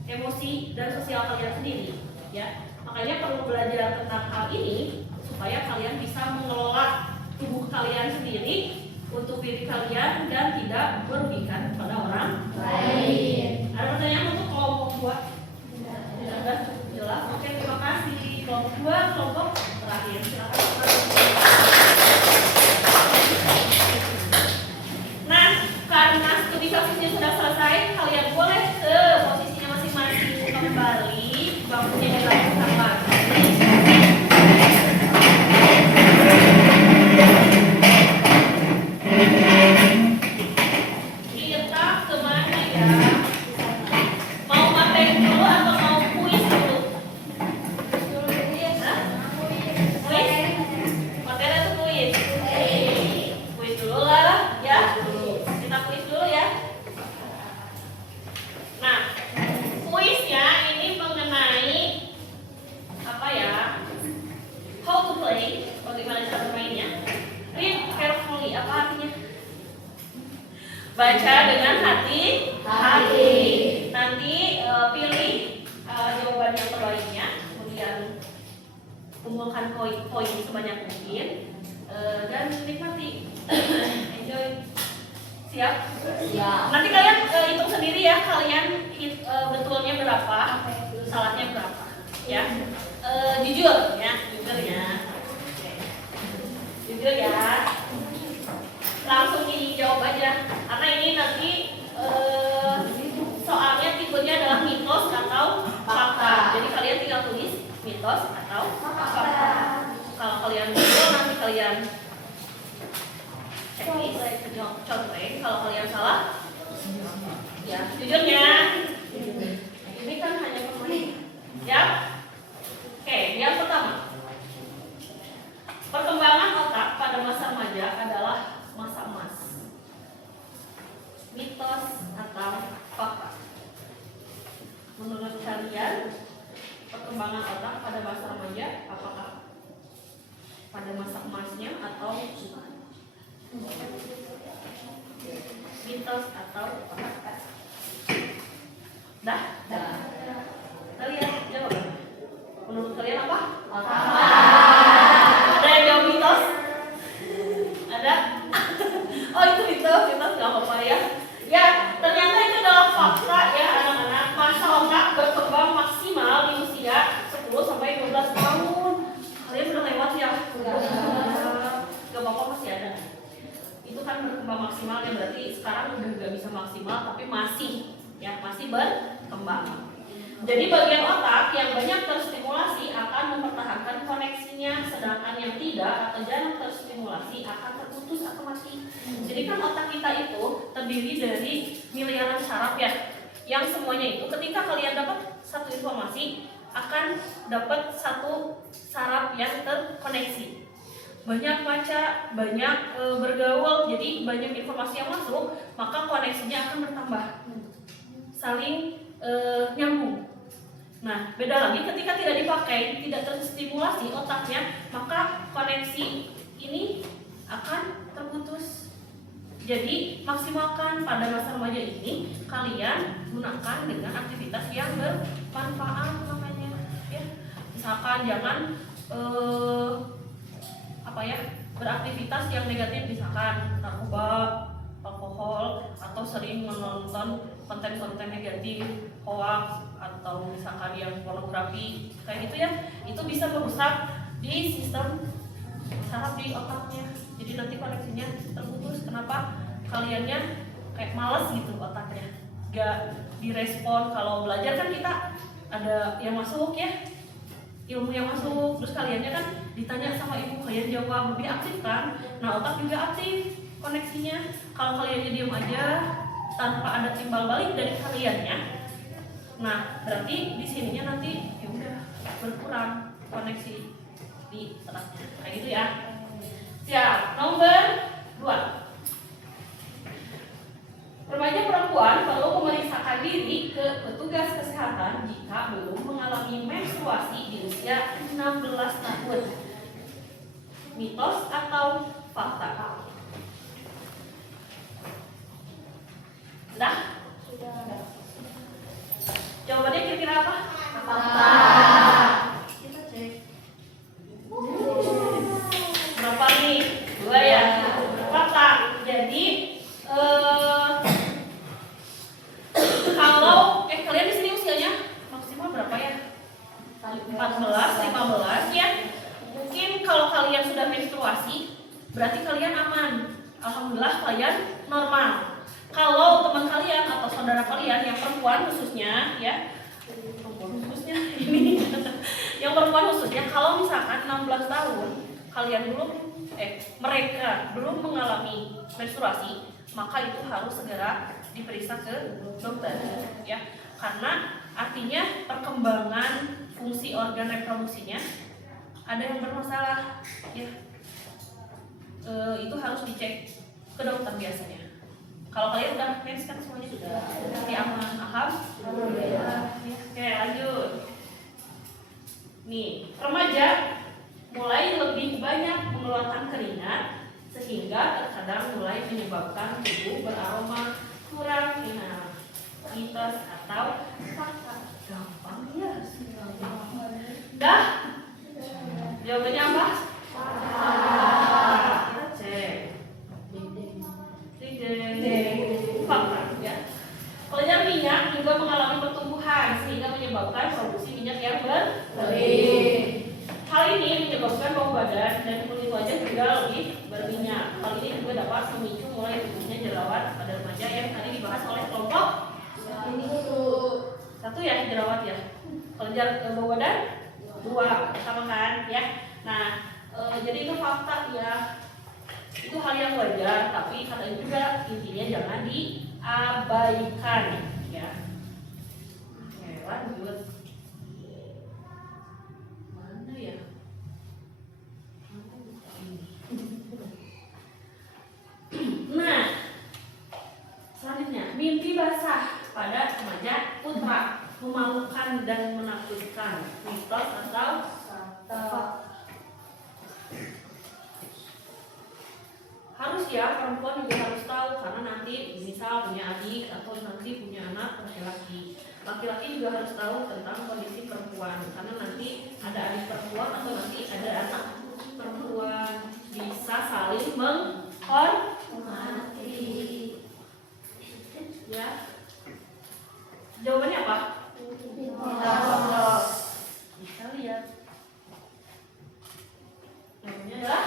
emosi, dan sosial kalian sendiri, ya. Makanya perlu belajar tentang hal ini supaya kalian bisa mengelola tubuh kalian sendiri untuk diri kalian dan tidak merugikan kepada orang lain. Ada pertanyaan untuk kelompok 2? Sudah jelas? Oke, terima kasih. Kelompok 2, kelompok terakhir. Silakan. Nah, karena studi kasusnya sudah selesai, kalian boleh ke posisinya masing-masing kembali. Bangkunya dilakukan lagi. Kita kemana ya? Mau materi dulu atau mau kuis dulu? Hah? Kuis? Materi atau kuis? Kuis dulu lah ya. Kita kuis dulu ya. Nah, kuisnya ini mengenai apa ya? How to play, bagaimana cara bermainnya. Read carefully, apa artinya? Baca dengan hati-hati. Nanti pilih jawaban yang terbaiknya, kemudian kumpulkan poin sebanyak mungkin dan nikmati. Enjoy. Siap? Siap. Nanti kalian hitung sendiri ya, kalian betulnya berapa, salahnya berapa. Kalau kalian salah, ya jujurnya ini kan hanya pemain. Ya. Oke, yang pertama. Perkembangan otak pada masa remaja adalah masa emas. Mitos atau fakta? Menurut kalian, perkembangan otak pada masa remaja apakah pada masa emasnya atau bukan? Mitos atau fakta? Dah? Kalian jawab. Menurut kalian apa? Ada yang jawab mitos? Ada? Oh itu mitos nggak apa-apa ya. Ya ternyata itu adalah fakta ya anak-anak. Masa otak berkembang maksimal di usia 10 sampai 12 tahun. Kalian udah lewat ya? Gak apa-apa masih ada. Itu kan berkembang maksimalnya berarti sekarang udah gak bisa maksimal tapi masih berkembang. Jadi bagian otak yang banyak terstimulasi akan mempertahankan koneksinya, sedangkan yang tidak atau jarang terstimulasi akan terputus atau mati. Jadi kan otak kita itu terdiri dari miliaran saraf ya, yang semuanya itu ketika kalian dapat satu informasi akan dapat satu saraf yang terkoneksi. Banyak baca, banyak bergaul, jadi banyak informasi yang masuk, maka koneksinya akan bertambah, saling nyambung. Nah, beda lagi ketika tidak dipakai, tidak terstimulasi otaknya, maka koneksi ini akan terputus. Jadi, maksimalkan pada masa remaja ini kalian gunakan dengan aktivitas yang bermanfaat namanya, ya. Misalkan jangan beraktivitas yang negatif, misalkan narkoba, alkohol, atau sering menonton konten-konten negatif, hoax, atau misalkan yang pornografi kayak gitu ya, itu bisa merusak di sistem saraf di otaknya. Jadi nanti koneksinya terputus. Kenapa? Kaliannya kayak males gitu otaknya, gak direspon. Kalau belajar kan kita ada yang masuk ya, ilmu yang masuk, terus kaliannya kan ditanya sama ibu, kalian jawab, lebih aktif kan. Nah otak juga aktif koneksinya. Kalau kaliannya diam aja tanpa ada timbal balik dari kaliannya, nah berarti di sininya nanti ya udah berkurang koneksi di otaknya. Kayak gitu ya. Siap. Nomor 2. Remaja perempuan perlu memeriksakan diri ke petugas kesehatan jika belum mengalami menstruasi di usia 16 tahun. Mitos atau fakta? Sudah? Jawabannya kira-kira apa? Fakta. Kita cek. Berapa nih? 2 ya. Fakta. Jadi kalau kalian di sini usianya maksimal berapa ya? 14, 15 ya. Mungkin kalau kalian sudah menstruasi, berarti kalian aman. Alhamdulillah kalian normal. Kalau teman kalian atau saudara kalian yang perempuan khususnya ya, yang perempuan khususnya, kalau misalkan 16 tahun kalian mereka belum mengalami menstruasi, maka itu harus segera diperiksa ke dokter ya, karena artinya perkembangan fungsi organ reproduksinya ada yang bermasalah ya. Itu harus dicek ke dokter biasanya. Kalau kalian udah mens kan semuanya sudah aman, alhamdulillah. Oke, lanjut. Nih, remaja mulai lebih banyak mengeluarkan keringat sehingga terkadang mulai menyebabkan tubuh beraroma kurang enak. Mitos atau fakta? Gampang ya. Dah? Jawabannya apa? Kita cek. Fakta ya. Kelenjar minyak juga mengalami pertumbuhan sehingga menyebabkan produksi minyak yang berlebih. Hal ini menyebabkan bau badan dan kulit wajah juga lebih berminyak. Hal ini juga dapat memicu mulai tumbuhnya jerawat pada remaja yang tadi dibahas oleh kelompok 1 ya, jerawat ya. Kelenjar bau badan 2 sama kan ya. Nah jadi itu fakta ya. Itu hal yang wajar, tapi kata juga intinya jangan diabaikan ya. Oke, lanjut. Mana ya? Nah, selanjutnya mimpi basah pada remaja putra, memalukan dan menakutkan, mitos atau harus ya, perempuan juga harus tahu karena nanti misal punya adik atau nanti punya anak laki-laki. Laki-laki juga harus tahu tentang kondisi perempuan karena nanti ada adik perempuan atau nanti ada anak perempuan, bisa saling menghormati. Ya. Jawabannya apa? Bisa lihat. Jawabannya adalah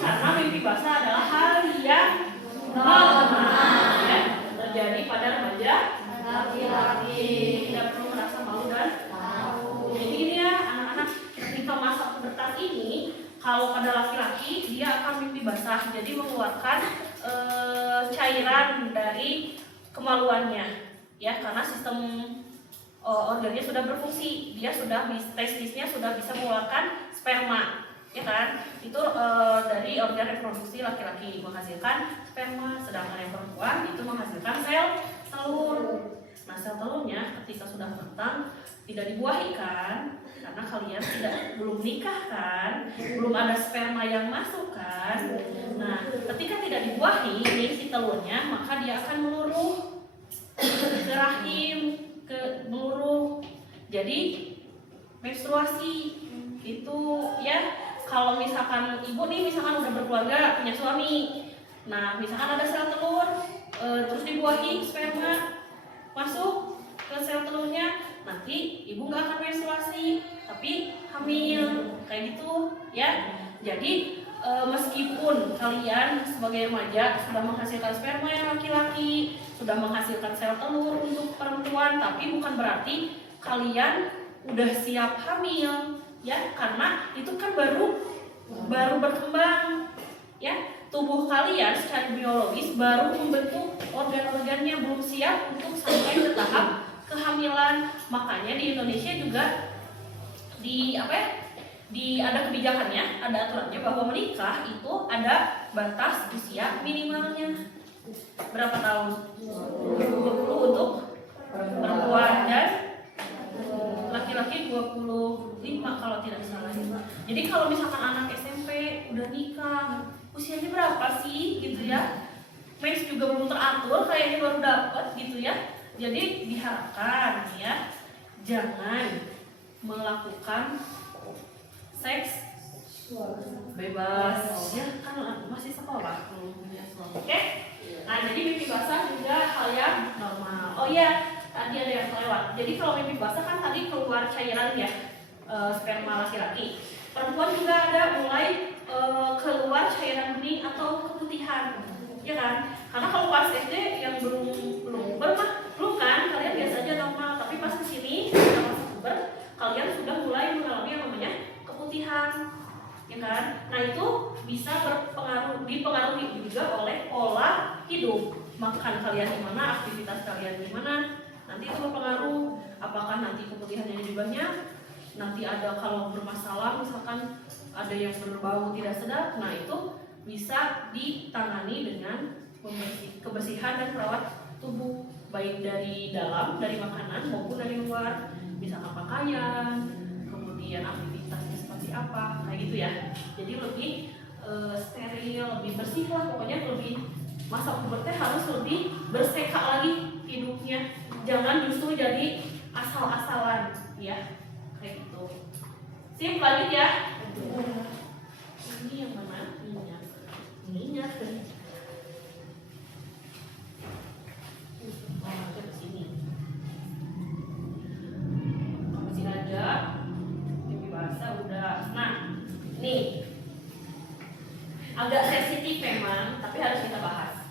karena mimpi basah adalah hal yang normal ya, terjadi pada remaja laki-laki, tidak perlu merasa malu dan tahu. Jadi ini ya anak-anak, ketika masa pubertas ini kalau pada laki-laki dia akan mimpi basah, jadi mengeluarkan cairan dari kemaluannya ya, karena sistem organnya sudah berfungsi, dia sudah testisnya sudah bisa mengeluarkan sperma ya kan, itu dari organ reproduksi laki-laki menghasilkan sperma, sedangkan yang perempuan itu menghasilkan sel telur. Nah sel telurnya ketika sudah matang tidak dibuahi kan, karena kalian belum nikah kan, belum ada sperma yang masuk kan. Nah ketika tidak dibuahi nih si telurnya, maka dia akan meluruh ke rahim, meluruh jadi menstruasi itu ya. Kalau misalkan ibu nih misalkan udah berkeluarga, punya suami, nah misalkan ada sel telur terus dibuahi sperma masuk ke sel telurnya, nanti ibu nggak akan menstruasi tapi hamil kayak gitu ya. Jadi meskipun kalian sebagai remaja sudah menghasilkan sperma yang laki-laki, sudah menghasilkan sel telur untuk perempuan, tapi bukan berarti kalian udah siap hamil ya, karena itu kan baru berkembang ya, tubuh kalian secara biologis baru membentuk organ-organnya, belum siap untuk sampai ke tahap kehamilan. Makanya di Indonesia juga ada kebijakannya, ada aturannya bahwa menikah itu ada batas usia minimalnya. Berapa tahun? 20 untuk perempuan dan laki-laki 25 kalau tidak salah. Jadi kalau misalkan anak SMP udah nikah, usianya berapa sih gitu ya? Mens juga belum teratur, kayaknya baru dapat gitu ya. Jadi diharapkan ya, jangan melakukan seks bebas ya, kan masih sekolah belum punya suami. Oke? Nah jadi mimpi basah juga hal yang normal. Oh iya, tadi ada yang kelewat. Jadi kalau mimpi basah kan tadi keluar cairan ya, sperma laki-laki. Perempuan juga ada mulai keluar cairan bening atau keputihan, ya kan? Karena kalau pas SD yang belum kan kalian biasa aja normal, tapi pas kesini pas puber kalian sudah mulai mengalami yang namanya keputihan, ya kan? Nah itu bisa dipengaruhi juga oleh pola hidup, makan kalian gimana, aktivitas kalian gimana, nanti itu berpengaruh. Apakah nanti keputihannya diubahnya, nanti ada kalau bermasalah misalkan ada yang berbau tidak sedap, nah itu bisa ditangani dengan kebersihan dan perawat tubuh, baik dari dalam, dari makanan maupun dari luar, misalkan pakaian, kemudian aktivitasnya seperti apa, kayak gitu ya. Jadi lebih steril, lebih bersih lah, pokoknya lebih masa pubertas harus lebih berseka lagi hidupnya, jangan justru jadi asal-asalan ya, kayak gitu. Sip, lanjut ya. Ini yang mana? Minyak. Ke sini. Kasih aja. Mimpi basah udah. Nah, nih agak sensitif memang, tapi harus kita bahas.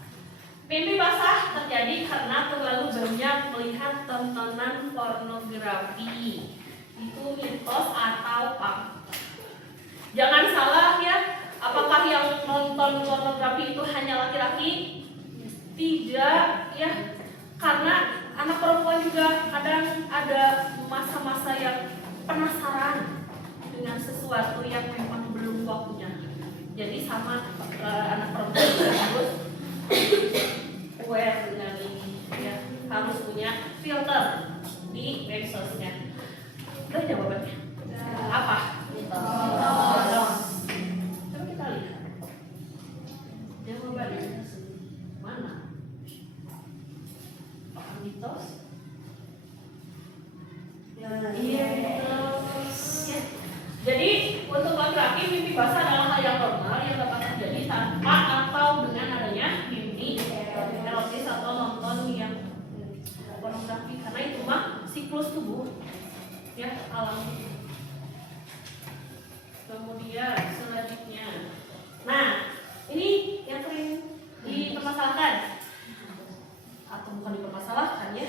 Mimpi basah terjadi karena terlalu banyak melihat tontonan pornografi. Itu mitos atau fakta? Jangan salah ya, Apakah yang nonton pornografi itu hanya laki-laki? Tidak, ya. Karena anak perempuan juga kadang ada masa-masa yang penasaran dengan sesuatu yang memang belum waktunya. Jadi sama anak perempuan juga harus aware dengan ini, ya. Harus punya filter di medsosnya. Udah jawabannya? Apa? Coba kita lihat. Jawabannya mana? Mitos? Iya, mitos. Ya. Jadi untuk laki-laki mimpi basah adalah hal yang normal yang dapat terjadi tanpa atau dengan adanya mimpi erotis atau nonton yang pornografi, karena itu mah siklus tubuh, ya, alam. Kemudian selanjutnya, nah ini yang sering dipermasalahkan atau bukan dipermasalahkan, ya.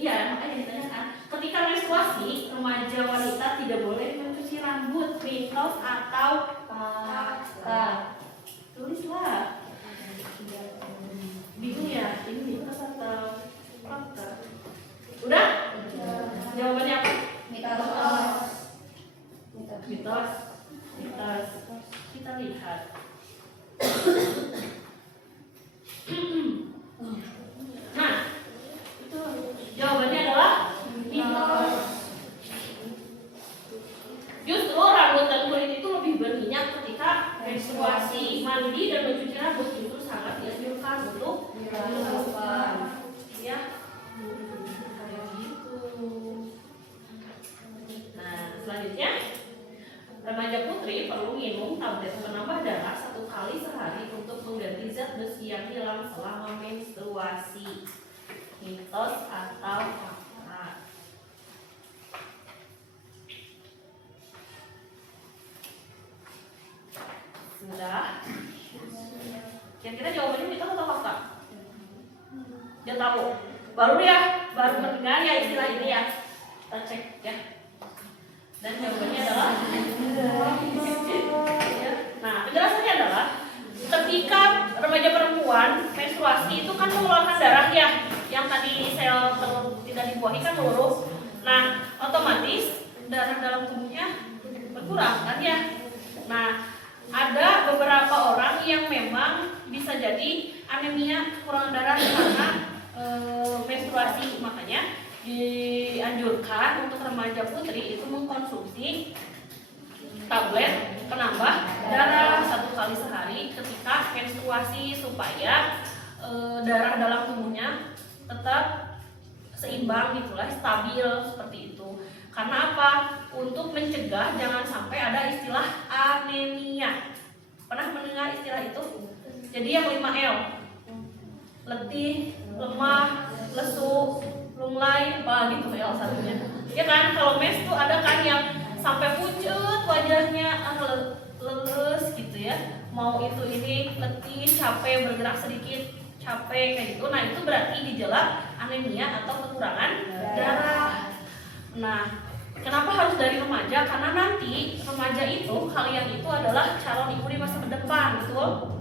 Iya, makanya ditanyakan, ketika menstruasi remaja wanita tidak boleh mencuci rambut, mitos atau fakta? Tulislah. Bingung ya, ini mitos atau fakta? Udah? Jawabannya apa? Mitos. Kita lihat. Nah, itu jawabannya adalah mitos. Justru rambut dan kulit itu lebih berminyak ketika menstruasi. Mandi dan mencuci rambut justru sangat dianjurkan untuk dilakukan. Ya, kayak gitu. Nah, selanjutnya, remaja putri perlu minum tablet penambah darah 1 kali sehari untuk mengganti zat besi yang hilang selama menstruasi. Mitos atau fakta? Sudah? Kira-kira jawabannya mitos atau fakta? Jangan tahu. Baru mendengar ya istilah ini ya. Kita cek ya. Dan jawabannya adalah ya. Nah, penjelasannya adalah ketika remaja perempuan menstruasi itu kan mengeluarkan darah ya, yang tadi sel telur tidak dibuahi kan meluruh. Nah, otomatis darah dalam tubuhnya berkurang kan ya. Nah, ada beberapa orang yang memang bisa jadi anemia, kekurangan darah karena menstruasi, makanya dianjurkan untuk remaja putri itu mengkonsumsi tablet penambah darah 1 kali sehari ketika menstruasi supaya darah dalam tubuhnya tetap seimbang gitulah, stabil seperti itu. Karena apa? Untuk mencegah jangan sampai ada istilah anemia. Pernah mendengar istilah itu? Jadi yang 5L. Letih, lemah, lesu, lunglai, apa gitu L satunya. Ya kan, kalau mens tuh ada kan yang sampai pucet wajahnya, leles gitu ya. Mau itu ini letih, capek, bergerak sedikit, capek kayak gitu. Nah, itu berarti gejala anemia atau kekurangan darah. Nah, kenapa harus dari remaja? Karena nanti remaja itu, kalian itu adalah calon ibu di masa depan, betul?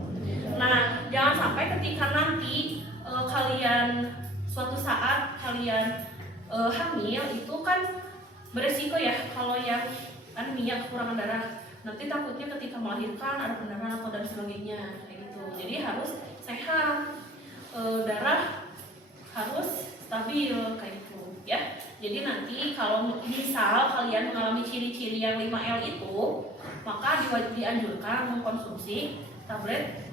Nah, jangan sampai ketika nanti kalian suatu saat kalian hamil itu kan beresiko ya kalau yang anemia kekurangan darah. Nanti takutnya ketika melahirkan ada pendarahan atau dan sebagainya kayak gitu. Jadi harus sehat, darah harus stabil kayak gitu ya. Jadi nanti kalau misal kalian mengalami ciri-ciri yang 5L itu, maka dianjurkan mengkonsumsi tablet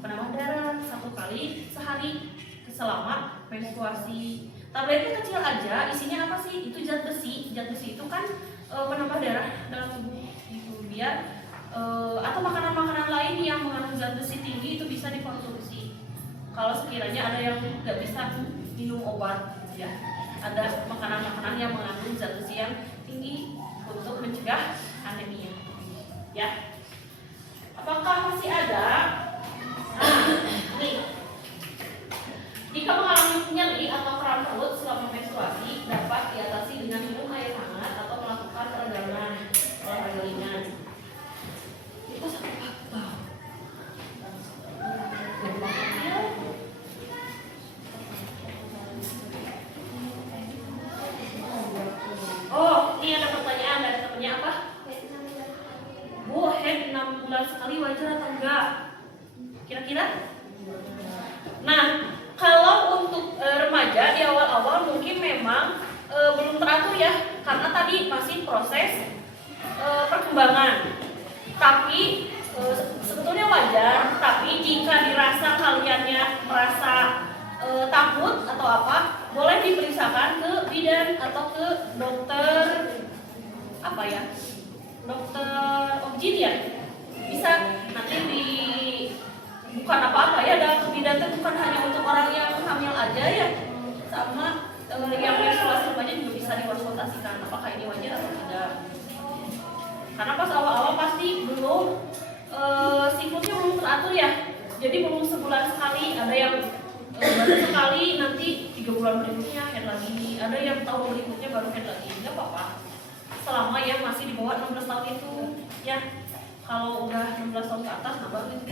penambah darah 1 kali sehari selama menstruasi. Tabletnya kecil aja, isinya apa sih? Itu zat besi. Zat besi itu kan penambah darah dalam tubuh gitu, biar atau makanan-makanan lain yang mengandung zat besi tinggi itu bisa dikonsumsi. Kalau sekiranya ada yang nggak bisa minum obat, gitu ya. Ada makanan-makanan yang mengandung zat besi yang tinggi untuk mencegah anemia. Ya. Apakah masih ada? Nah, nih. Jika mengalami nyeri atau kram perut selama menstruasi, dapat diatasi dengan minum air hangat atau melakukan peregangan olahraga ringan. wajar atau enggak? Kira-kira? Nah, kalau untuk remaja di awal-awal mungkin memang belum teratur ya, karena tadi masih proses perkembangan. Tapi sebetulnya wajar, tapi jika dirasa kaliannya merasa takut atau apa, boleh diperiksakan ke bidan atau ke dokter apa ya, dokter OB-GYN ya, bisa nanti di bukan apa-apa ya, ada bidan itu bukan hanya untuk orang yang hamil aja ya, sama yang menstruasi remaja juga bisa dikonsultasikan apakah ini wajar atau tidak. Karena pas awal-awal pasti belum siklusnya belum teratur ya, jadi belum sebulan sekali, ada yang baru sekali, nanti 3 bulan berikutnya head lagi, ada yang tahun berikutnya baru head lagi. Nggak apa-apa selama ya masih di bawah 16 tahun itu ya. Kalau udah 16 tahun ke atas nah baru itu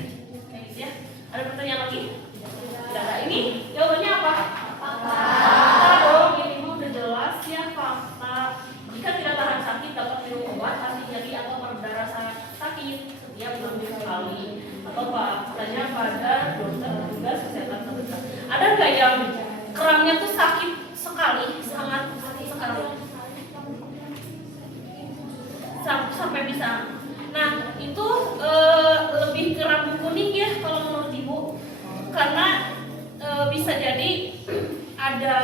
kayak gitu ya. Ada pertanyaan lagi? Tidak ada. Ini jawabannya apa? Fakta dong, ini mah udah jelas ya, fakta. Jika tidak tahan sakit dapat minum obat anti nyeri atau meredah rasa sakit setiap 2 minggu sekali, atau faktanya pada dokter petugas kesehatan terdekat. Ada nggak yang keramnya tuh sakit sekali, sangat sakit sekali sampai bisa? Nah itu lebih ke rambut kuning ya kalau menurut ibu, karena bisa jadi ada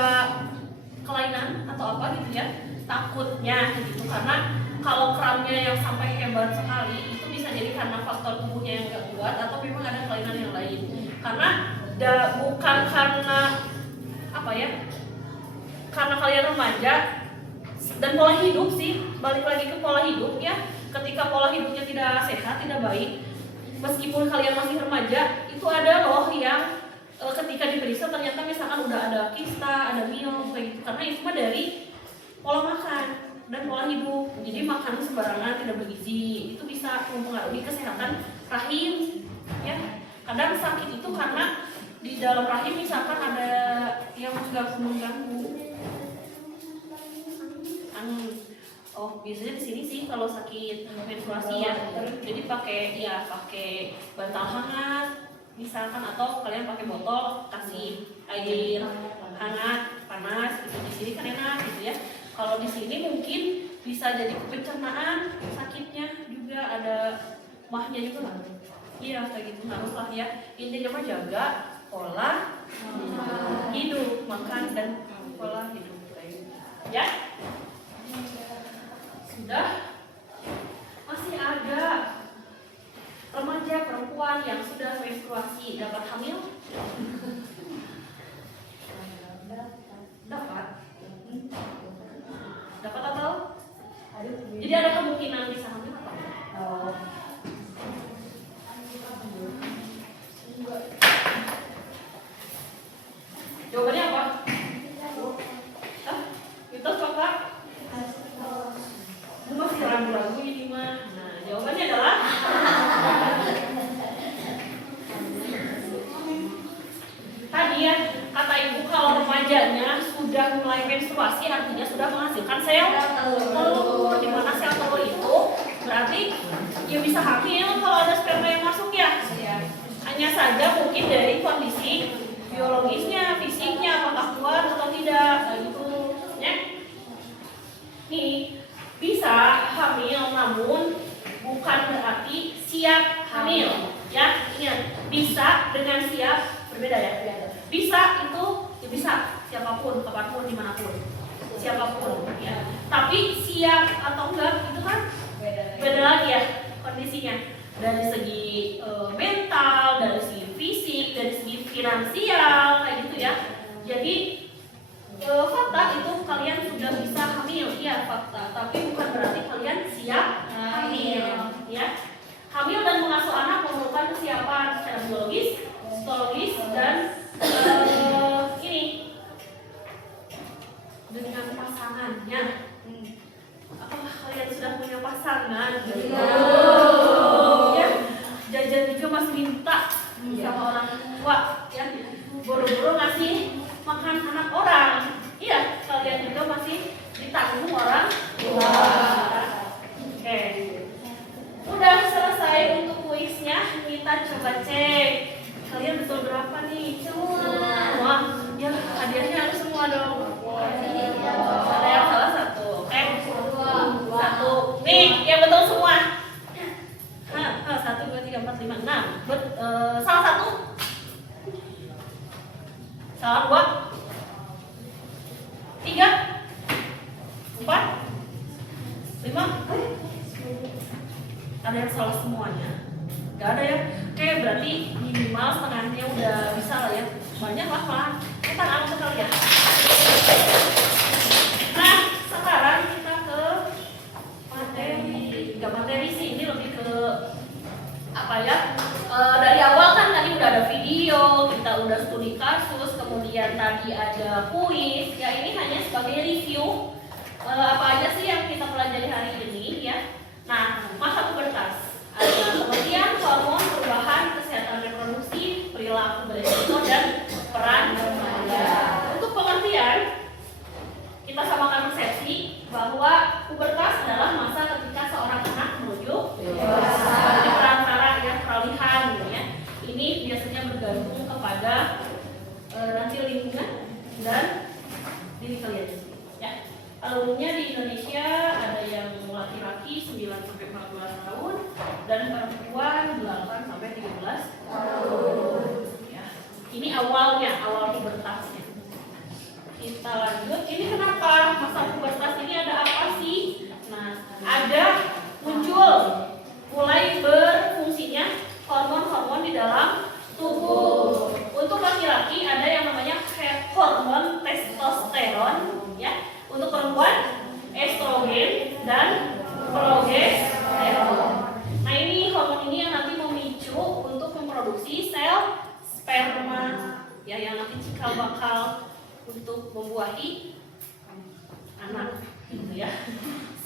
kelainan atau apa gitu ya, takutnya gitu. Karena kalau kramnya yang sampai hebat sekali itu bisa jadi karena faktor tubuhnya yang gak kuat atau memang ada kelainan yang lain. Karena bukan karena apa ya, karena kalian remaja dan pola hidup sih, balik lagi ke pola hidup ya. Ketika pola hidupnya tidak sehat, tidak baik, meskipun kalian masih remaja, itu ada loh yang ketika diperiksa ternyata misalkan udah ada kista, ada miom kayak gitu. Karena itu mah dari pola makan dan pola hidup. Jadi makan sembarangan, tidak bergizi, itu bisa mempengaruhi kesehatan rahim ya. Kadang sakit itu karena di dalam rahim misalkan ada yang mengganggu. Biasanya di sini sih kalau sakit menstruasi ya, jadi pakai bantal hangat misalkan, atau kalian pakai botol kasih air hangat panas gitu. Di sini kan enak gitu ya. Kalau di sini mungkin bisa jadi pencernaan sakitnya juga, ada mahnya juga lah. Iya kayak gitu, haruslah ya. Intinya mah jaga pola hidup, makan dan pola hidup ya. Sudah, masih ada remaja perempuan yang sudah menstruasi dapat hamil? Dapat atau? Jadi ada kemungkinan bisa hamil atau? Jawabannya apa? Mitos apa? Masih ragu-ragu ini mah. Nah, jawabannya adalah tadi ya, kata ibu kalau remajanya sudah mulai menstruasi artinya sudah menghasilkan sel telur. Di mana sel telur itu berarti ya bisa hamil kalau ada sperma yang masuk ya. Hanya saja mungkin dari kondisi biologisnya, fisiknya apakah kuat atau tidak gitu ya. Nih bisa hamil namun bukan berarti siap hamil ya. Ingat, bisa dengan siap berbeda ya. Bisa itu ya bisa siapapun, kapanpun, dimanapun, siapapun ya. Tapi siap atau enggak itu kan beda lagi ya kondisinya, dari segi mental, dari segi fisik, dari segi finansial kayak gitu ya. Jadi fakta itu kalian sudah bisa hamil, iya fakta, tapi bukan berarti kalian siap hamil ya. Hamil dan mengasuh anak memerlukan kesiapan secara biologis, psikologis, dan ini dengan pasangannya. Apakah kalian sudah punya pasangan? Ya, jajan juga masih minta sama orang tua ya, boro-boro ngasih makan anak orang. Iya, kalian juga masih ditanggung orang tua. Oke. Udah selesai untuk kuisnya. kita coba cek. Kalian betul berapa nih? Semua. Ya, hadiahnya harus semua dong. Ada yang salah satu. Oke. Satu. Nih, yang betul semua. Satu, dua, tiga, empat, lima, enam. Salah satu. Salah dua. Tiga. Empat. Lima. Ada yang salah semuanya. Gak ada ya. Oke, berarti minimal setengahnya udah bisa lah ya. Banyak lah Pak. Kita angkat sekali ya. Nah, sekarang kita ke materi. Gak materi sih, ini lebih ke apa ya? Dari awal kan tadi udah ada video, kita udah studi kasus, kemudian tadi ada kuis. Ya ini hanya sebagai review apa aja sih yang kita pelajari hari ini ya. Nah, masa pubertas. Ada pengertian, hormon, perubahan, kesehatan reproduksi, perilaku beresiko, dan peran remaja. Untuk pengertian, kita samakan persepsi bahwa pubertas adalah masa ketika seorang anak menuju dewasa. Di perantara ya peralihan gitu ya. Ini biasanya bergantung kepada nanti lingkungan dan diri kalian sendiri. Ya. Umumnya di Indonesia ada yang laki-laki 9 sampai 14 tahun dan perempuan 8 sampai 13 tahun. Ya. Ini awalnya, awal pubertasnya. Kita lanjut. Ini kenapa masa pubertas ini ada apa sih? Nah, ada muncul mulai berfungsinya hormon-hormon di dalam tubuh. Untuk laki-laki ada yang namanya hormon testosteron, ya. Untuk perempuan estrogen dan progesteron. Nah ini hormon ini yang nanti memicu untuk memproduksi sel sperma ya yang nanti cikal bakal untuk membuahi anak gitu ya.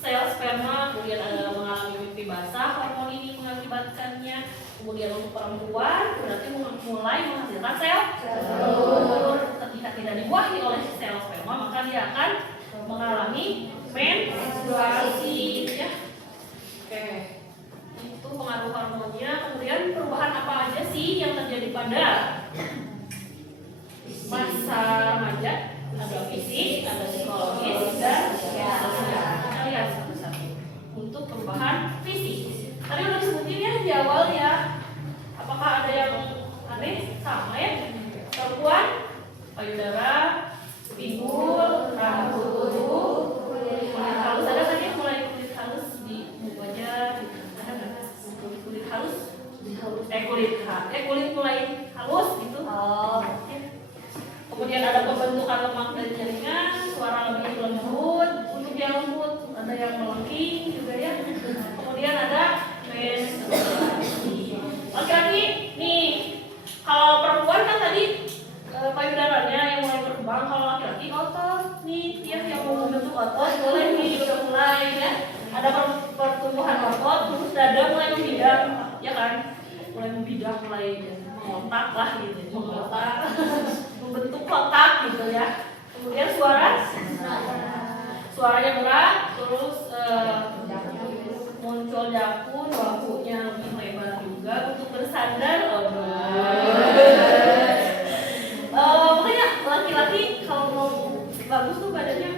Sel sperma kemudian ada mengalami mimpi basah, hormon ini mengakibatkannya. Kemudian untuk perempuan berarti mulai menghasilkan sel telur. Ketika tidak dibuahi oleh sel sperma maka dia akan mengalami menstruasi ya. Oke. Itu pengaruh hormonnya. Kemudian perubahan apa aja sih yang terjadi pada masa remaja? Ada fisik, ada psikologis, dan sosial. Kita lihat satu-satu. Untuk perubahan fisik. Tadi udah disebutin ya di awal ya. Apakah ada yang aneh? Sama ya. Perempuan, payudara, pinggul, rambut, kulit halus. Ada tadi mulai kulit halus di wajah, ada nggak? Kulit halus, kulit mulai halus gitu. Oh. Kemudian ada pembentukan lemak dan jaringan, suara lebih lembut. Untuk yang lembut ada yang melengking juga ya. Kemudian ada menstruasi. Laki-laki nih, kalau perempuan kan tadi payudaranya yang mulai berkembang, kalau laki-laki otot nih dia yang mau membentuk otot boleh nih udah mulai ya. Ada pertumbuhan otot, terus dada mulai membidang ya kan, mulai membidang, mulai mengotak lah gitu, mengotak membentuk kotak gitu ya. Kemudian suaranya berat, terus muncul jakun, bahunya lebih lebar juga untuk bersandar. Makanya laki-laki kalau mau bagus tuh badannya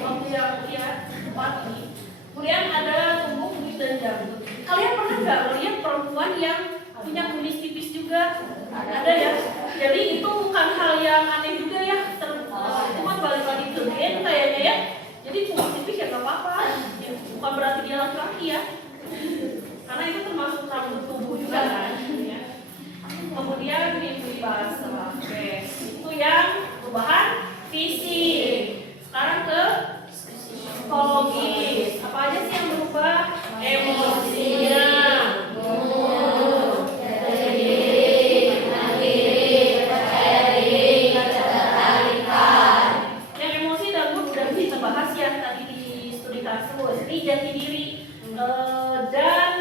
waktu yang ya tepat ini. Kemudian ada tumbuh kumis dan janggut. Kalian pernah nggak melihat perempuan yang punya kumis tipis juga? Ada ya. Jadi itu bukan hal yang aneh juga ya. Itu kan balik lagi ke gen kayaknya ya. Jadi kumis tipis ya nggak apa-apa. Ya, bukan berarti dia laki-laki ya. Karena itu termasuk rambut tubuh juga kan. Ya. Kemudian mimpi basah. Oke, itu yang perubahan fisik. Sekarang ke psikologis. Apa aja sih yang berubah? Emosinya. Yang emosi dan mood udah kita bahas ya tadi di studi kasus. Ini jati diri dan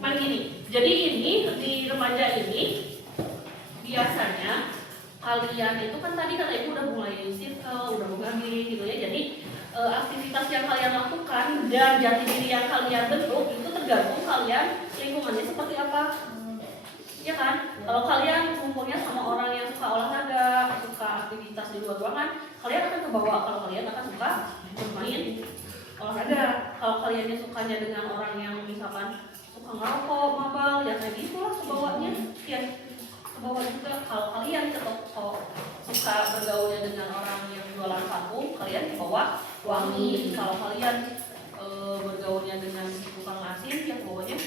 mandiri. Jadi ini di remaja ini biasanya kalian itu kan tadi kata ibu udah mulai circle, udah mulai gitu ya. Jadi aktivitas yang kalian lakukan dan jati diri yang kalian bentuk itu tergantung kalian lingkungannya seperti apa. ya kan? Kalau kalian kumpulnya sama orang yang suka olahraga, suka aktivitas di luar ruangan, kalian akan kebawa. Kalau kalian akan suka bermain olahraga. Kalau kaliannya sukanya dengan orang yang misalkan suka ngerokok, mabal, ya kayak gitulah kebawanya. Ya, kebawa juga. Kalau kalian suka bergaulnya dengan orang yang jualan parfum, kalian kebawa wangi. Kalau kalian bergaulnya dengan tukang asin, ya bawanya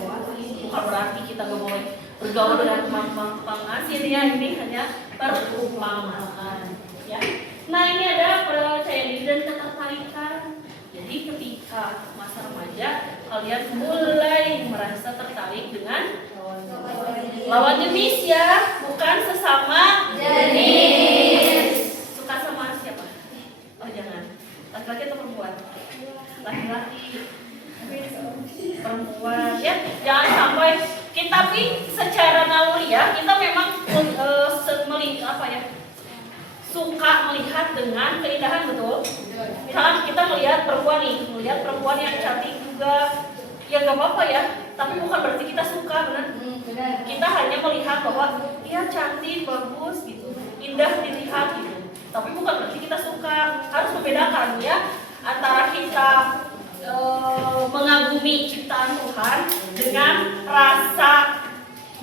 wangi. Bukan berarti kita gak boleh bergaul dengan tukang asin ya, ini hanya perumpamaan ya. Nah, ini ada percaya diri dan ketertarikan. Jadi ketika masa remaja kalian mulai merasa tertarik dengan lawan jenis ya, bukan sesama jenis. Suka sama siapa? Oh jangan, laki-laki atau perempuan? Laki-laki, perempuan ya. Jangan sampai kita, tapi secara naluri ya, kita memang suka melihat dengan keindahan, betul? Misalkan kita melihat perempuan nih, melihat perempuan yang cantik juga, ya gak apa-apa ya, tapi bukan berarti kita suka, benar? Kita hanya melihat bahwa dia cantik, bagus gitu, indah dilihat gitu, tapi bukan berarti kita suka. Harus membedakan ya antara kita mengagumi ciptaan Tuhan dengan rasa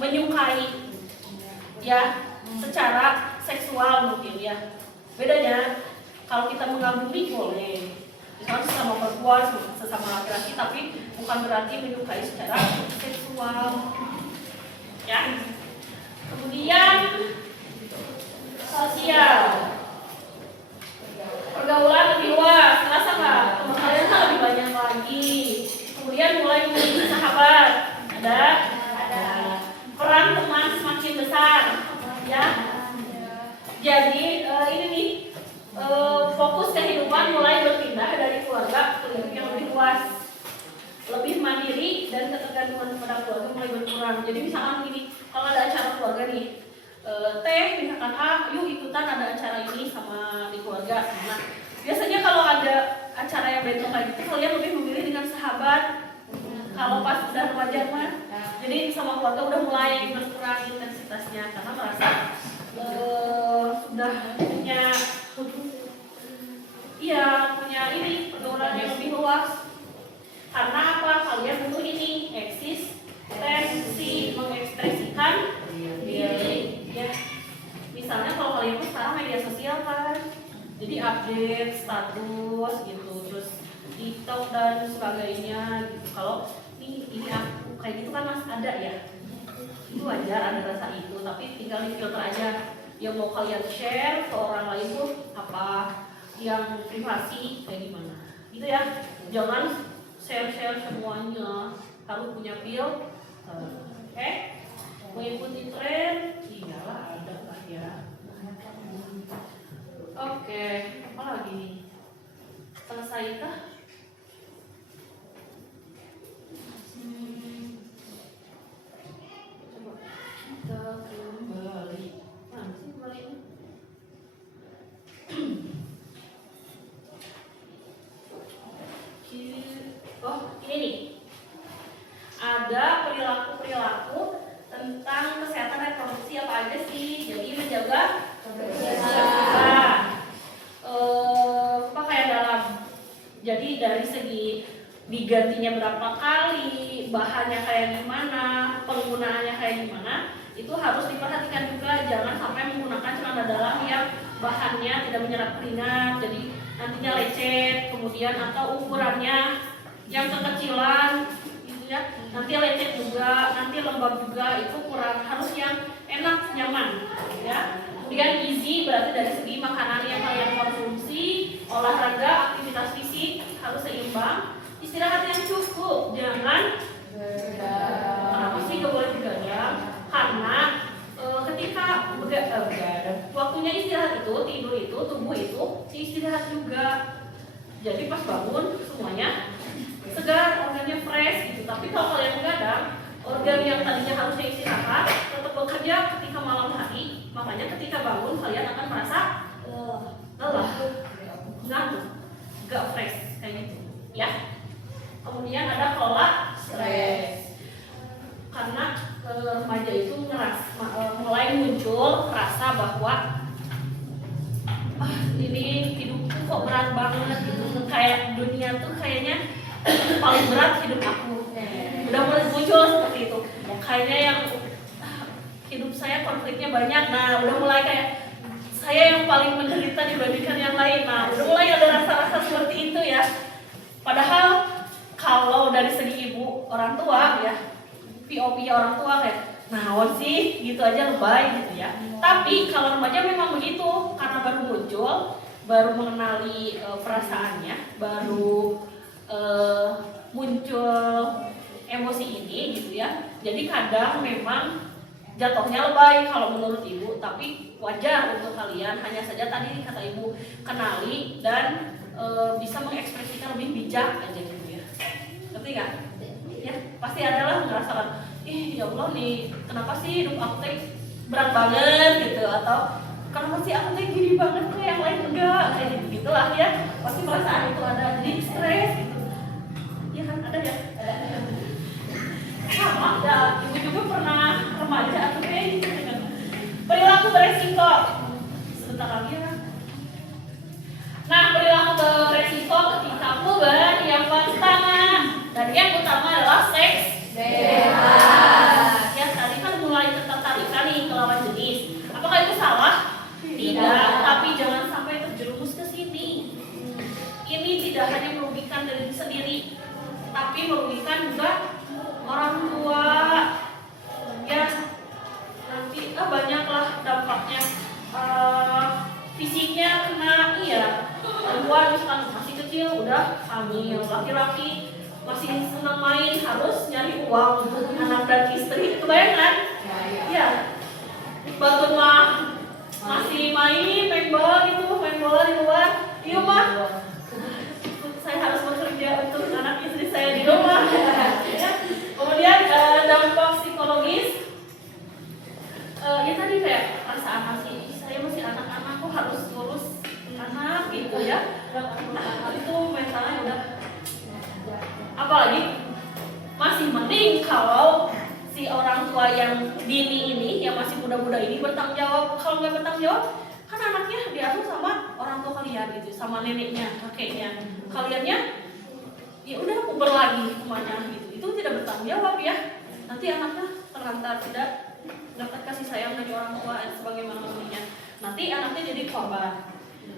menyukai ya secara seksual mungkin ya. Bedanya kalau kita mengagumi boleh, misalnya sesama perempuan, sesama laki-laki, tapi bukan berarti menyukai secara seksual ya. Kemudian sosial, pergaulan lebih luas, terasa nggak? Teman kalian kan lebih banyak lagi. Kemudian mulai memiliki sahabat, ada peran teman semakin besar ya. Jadi ini nih fokus kehidupan mulai berpindah dari keluarga ke lingkup yang lebih luas, lebih mandiri, dan ketergantungan kepada keluarga mulai berkurang. Jadi misalkan gini, kalau ada acara keluarga nih, teh misalkan yuk ikutan ada acara ini sama di keluarga. Nah, biasanya kalau ada acara yang bentuk kayak gitu, kalian lebih memilih dengan sahabat. Kalau pas udah remaja mah, jadi sama keluarga udah mulai berkurang intensitasnya karena merasa sudah punya ini pergaulan yang lebih luas. Karena apa? Kalian butuh ini eksistensi, mengekspresikan diri ya. Misalnya kalau kalian tuh sekarang media sosial kan, jadi update status gitu, terus TikTok dan sebagainya gitu. Kalau ini aku kayak gitu kan mas ada ya, itu wajar ada rasa itu, tapi tinggal di filter aja yang mau kalian share ke orang lain tuh apa, yang privasi kayak gimana gitu ya. Jangan share semuanya, harus punya filter. Mengikuti tren, iyalah ada lah ya. Oke, apa lagi nih? Selesaikah? Coba kita kembali. Mana sih kembalinya? Oh, ini nih. Ada perilaku-perilaku tentang kesehatan reproduksi apa aja sih? Jadi menjaga kebersihan. Pakaian dalam. Jadi dari segi digantinya berapa kali, bahannya kayak gimana, penggunaannya kayak gimana, itu harus diperhatikan juga. Jangan sampai menggunakan celana dalam yang bahannya tidak menyerap keringat, jadi nantinya lecet, kemudian atau ukurannya yang kekecilan gitu ya, nanti lecet juga, nanti lembab juga, itu kurang. Harus yang enak, nyaman ya. Kemudian gizi berarti dari segi makanan yang kalian konsumsi, olahraga, aktivitas fisik harus seimbang, istirahat yang cukup, jangan kenapa sih gak boleh begadang? Karena ketika begadang, waktunya istirahat itu, tidur itu, tubuh itu istirahat juga. Jadi pas bangun semuanya segar, organnya fresh gitu. Tapi kalau kalian begadang, organ yang tadinya harusnya istirahat tetap bekerja ketika malam hari. Makanya ketika bangun kalian akan merasa lelah, ngantuk, gak fresh kayak gitu ya. Kemudian ada kelola stres. Karena remaja itu muncul rasa bahwa ini hidupku kok berat banget gitu, kayak dunia tuh kayaknya paling berat hidup aku. Udah mulai muncul seperti itu, kayaknya yang hidup saya konfliknya banyak. Nah udah mulai kayak saya yang paling menderita dibandingkan yang lain. Nah udah mulai ada rasa-rasa seperti itu ya. Padahal kalau dari segi ibu orang tua ya, POV orang tua kayak nah sih gitu aja lebay gitu ya. Tapi kalau remaja memang begitu, karena baru muncul, baru mengenali perasaannya, baru muncul emosi ini gitu ya. Jadi kadang memang jatuhnya lebay kalau menurut ibu, tapi wajar untuk kalian. Hanya saja tadi kata ibu, kenali dan bisa mengekspresikan lebih bijak aja gitu ya. Ngerti nggak? Ya pasti adalah merasakan, ya Allah nih, kenapa sih hidup aku teh berat banget gitu, atau kenapa sih aku teh gini banget kok yang lain enggak, kayak gitu gitulah ya. Pasti perasaan itu ada, jadi stres gitu. Ya kan ada ya. Sama ya, ibu juga pernah remaja atau kayak gitu kan. Perilaku beresiko. Sebentar lagi ya. Nah, perilaku beresiko ketika puber yang pertama dan yang utama adalah seks bebas. Ya tadi kan mulai ketertarikan nih ke lawan jenis. Apakah itu salah? Tidak, tapi jangan sampai terjerumus ke sini. Ini tidak hanya merugikan diri sendiri, tapi merugikan juga orang tua. Ya nanti banyaklah dampaknya. Fisiknya kena, iya. Perempuan misalkan masih kecil udah hamil, laki-laki masih senang main, harus nyari uang untuk anak dan istri. Kebayang kan? Ya. Batun mah masih main bola gitu, main bola di luar. Iya mah. Saya harus bekerja untuk anak istri saya di rumah. Ya. Kemudian dampak psikologis. Ya tadi kayak perasaan saya masih anak-anak, kok harus ngurus anak gitu ya. Nah, itu mentalnya udah. Apalagi masih mending kalau si orang tua yang dini ini, yang masih muda-muda ini bertanggung jawab. Kalau nggak bertanggung jawab, kan anaknya diasuh sama orang tua kalian gitu, sama neneknya, kakeknya. Kaliannya ya udah puber lagi kemana gitu. Itu tidak bertanggung jawab ya. Nanti anaknya terlantar, tidak dapat kasih sayang dari orang tua sebagaimana mestinya. Nanti anaknya jadi korban.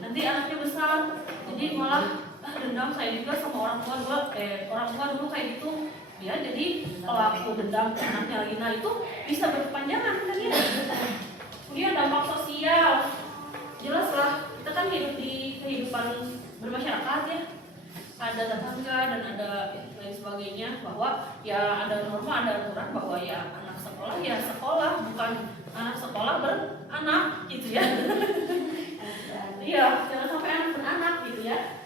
Nanti anaknya besar, jadi malah dendam. Saya juga sama orang tua dulu kayak gitu. Ya, jadi pelaku dendam ke anaknya lagi. Nah itu bisa berkepanjangan kan ya. Kemudian dampak sosial, jelas lah kita kan hidup di kehidupan bermasyarakat ya. Ada tetangga dan ada lain sebagainya, bahwa ya ada norma, ada aturan bahwa ya anak sekolah ya sekolah, bukan anak sekolah beranak gitu ya. Iya, jangan sampai anak beranak gitu ya.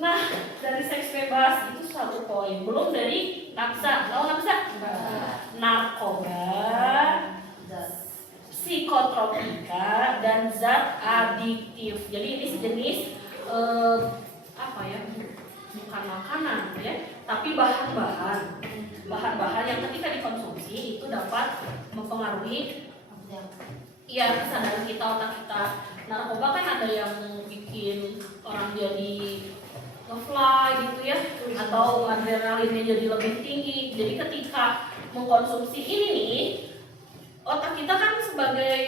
Nah, dari seks bebas itu satu poin. Belum dari naksa. Tahu naksa? Narkoba, psikotropika, dan zat adiktif. Jadi ini sejenis bukan makanan ya, tapi bahan-bahan yang ketika dikonsumsi itu dapat mempengaruhi ya kesadaran kita, otak kita. Narkoba kan ada yang bikin orang jadi nge-fly gitu ya, atau adrenalinnya jadi lebih tinggi. Jadi ketika mengkonsumsi ini nih, otak kita kan sebagai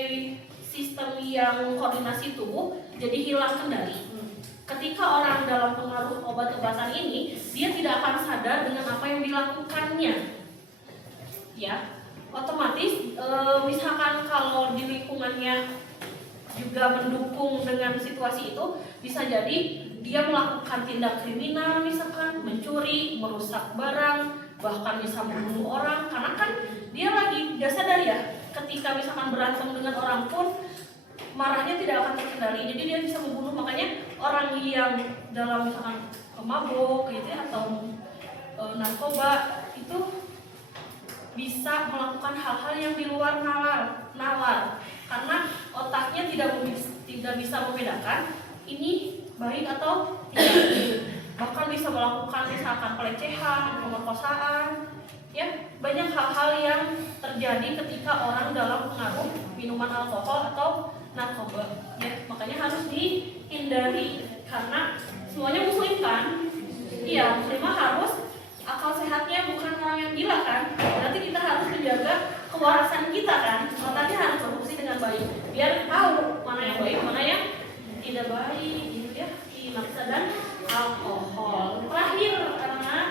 sistem yang koordinasi tubuh jadi hilang kendali. Ketika orang dalam pengaruh obat-obatan ini, dia tidak akan sadar dengan apa yang dilakukannya. Ya, otomatis misalkan kalau di lingkungannya juga mendukung dengan situasi itu, bisa jadi dia melakukan tindak kriminal, misalkan mencuri, merusak barang, bahkan bisa membunuh orang. Karena kan dia lagi gak sadar ya, ketika misalkan berantem dengan orang pun marahnya tidak akan terkendali, jadi dia bisa membunuh. Makanya orang yang dalam misalkan mabuk gitu ya, atau narkoba itu bisa melakukan hal-hal yang di luar nalar, karena otaknya tidak bisa membedakan ini baik atau tidak. Bahkan bisa melakukan misalkan pelecehan, pemerkosaan, ya banyak hal-hal yang terjadi ketika orang dalam pengaruh minuman alkohol atau narkoba. Ya, makanya harus dihindari karena semuanya muslim kan? Iya, muslimah harus akal sehatnya bukan orang yang gila kan? Berarti kita harus menjaga kewarasan kita kan? Otaknya harus berfungsi dengan baik biar tahu mana yang baik, mana yang tidak baik gitu ya. Naksa dan alkohol. Terakhir anak-anak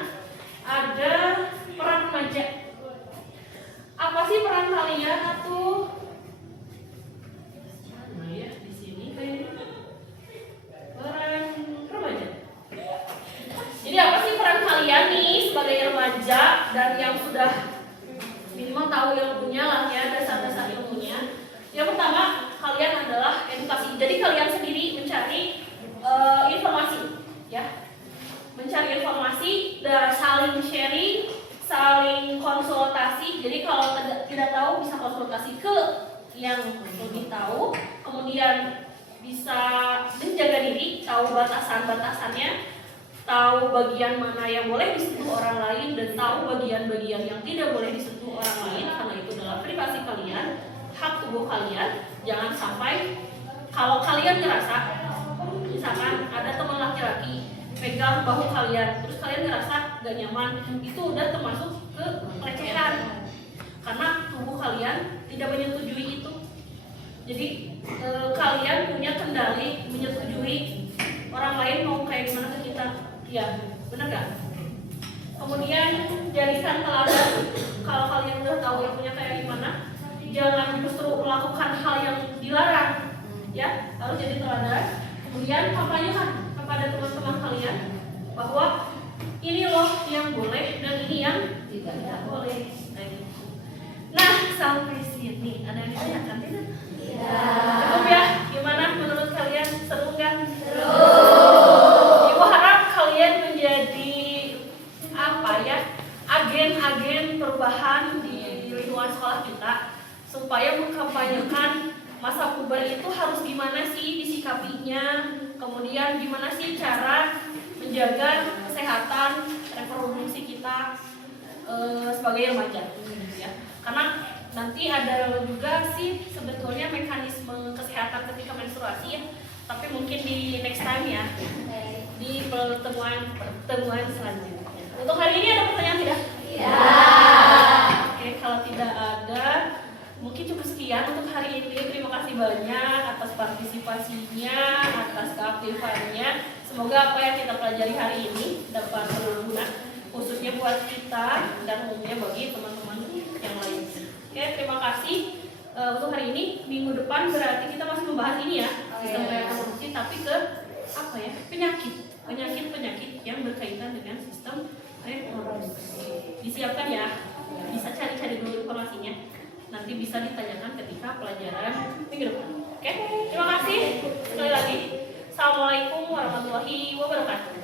ada peran remaja. Apa sih peran kalian atau ya di sini kayaknya peran remaja. Jadi apa sih peran kalian nih sebagai remaja dan yang sudah minimal tahu ilmunya lah ya, dasar-dasar ilmunya. Yang pertama kalian adalah edukasi. Jadi kalian sendiri mencari informasi, ya, mencari informasi dan saling sharing, saling konsultasi. Jadi kalau tidak tahu bisa konsultasi ke yang lebih tahu, kemudian bisa menjaga diri, tahu batasan-batasannya, tahu bagian mana yang boleh disentuh orang lain dan tahu bagian-bagian yang tidak boleh disentuh orang lain karena itu adalah privasi kalian, hak tubuh kalian. Jangan sampai kalau kalian ngerasa misalkan ada teman laki-laki pegang bahu kalian, terus kalian ngerasa gak nyaman, itu udah termasuk ke pelecehan karena tubuh kalian tidak menyetujui itu. Jadi kalian punya kendali menyetujui orang lain mau kayak gimana ke kita, ya benar gak? Kemudian jadikan teladan. Kalau kalian udah tahu yang punya kayak gimana, jangan justru melakukan hal yang dilarang, ya harus jadi teladan. Kemudian kampanyekan kepada teman-teman kalian bahwa ini loh yang boleh dan ini yang tidak boleh. Nah, sampai sini ada yang ditanyakan tidak? Cukup ya? Gimana menurut kalian? Seru nggak? Seru. Ibu harap kalian menjadi apa ya? Agen-agen perubahan di lingkungan sekolah kita supaya mengkampanyekan masa puber itu harus gimana sih disikapinya, kemudian gimana sih cara menjaga kesehatan reproduksi kita sebagai remaja, ya. Karena nanti ada juga sih sebetulnya mekanisme kesehatan ketika menstruasi ya, tapi mungkin di next time ya, di pertemuan selanjutnya. Untuk hari ini ada pertanyaan tidak? Ya. Oke, kalau tidak ada, mungkin cukup sekian untuk hari ini. Terima kasih banyak atas partisipasinya, atas keaktifannya. Semoga apa yang kita pelajari hari ini dapat berguna, khususnya buat kita dan umumnya bagi teman-teman yang lain. Oke, terima kasih. Untuk hari ini, minggu depan berarti kita masih membahas ini ya, sistem reproduksi, tapi ke apa ya, penyakit yang berkaitan dengan sistem reproduksi. Disiapkan ya, bisa cari-cari dulu informasinya. Nanti bisa ditanyakan ketika pelajaran minggu depan. Oke, terima kasih sekali lagi. Assalamualaikum warahmatullahi wabarakatuh.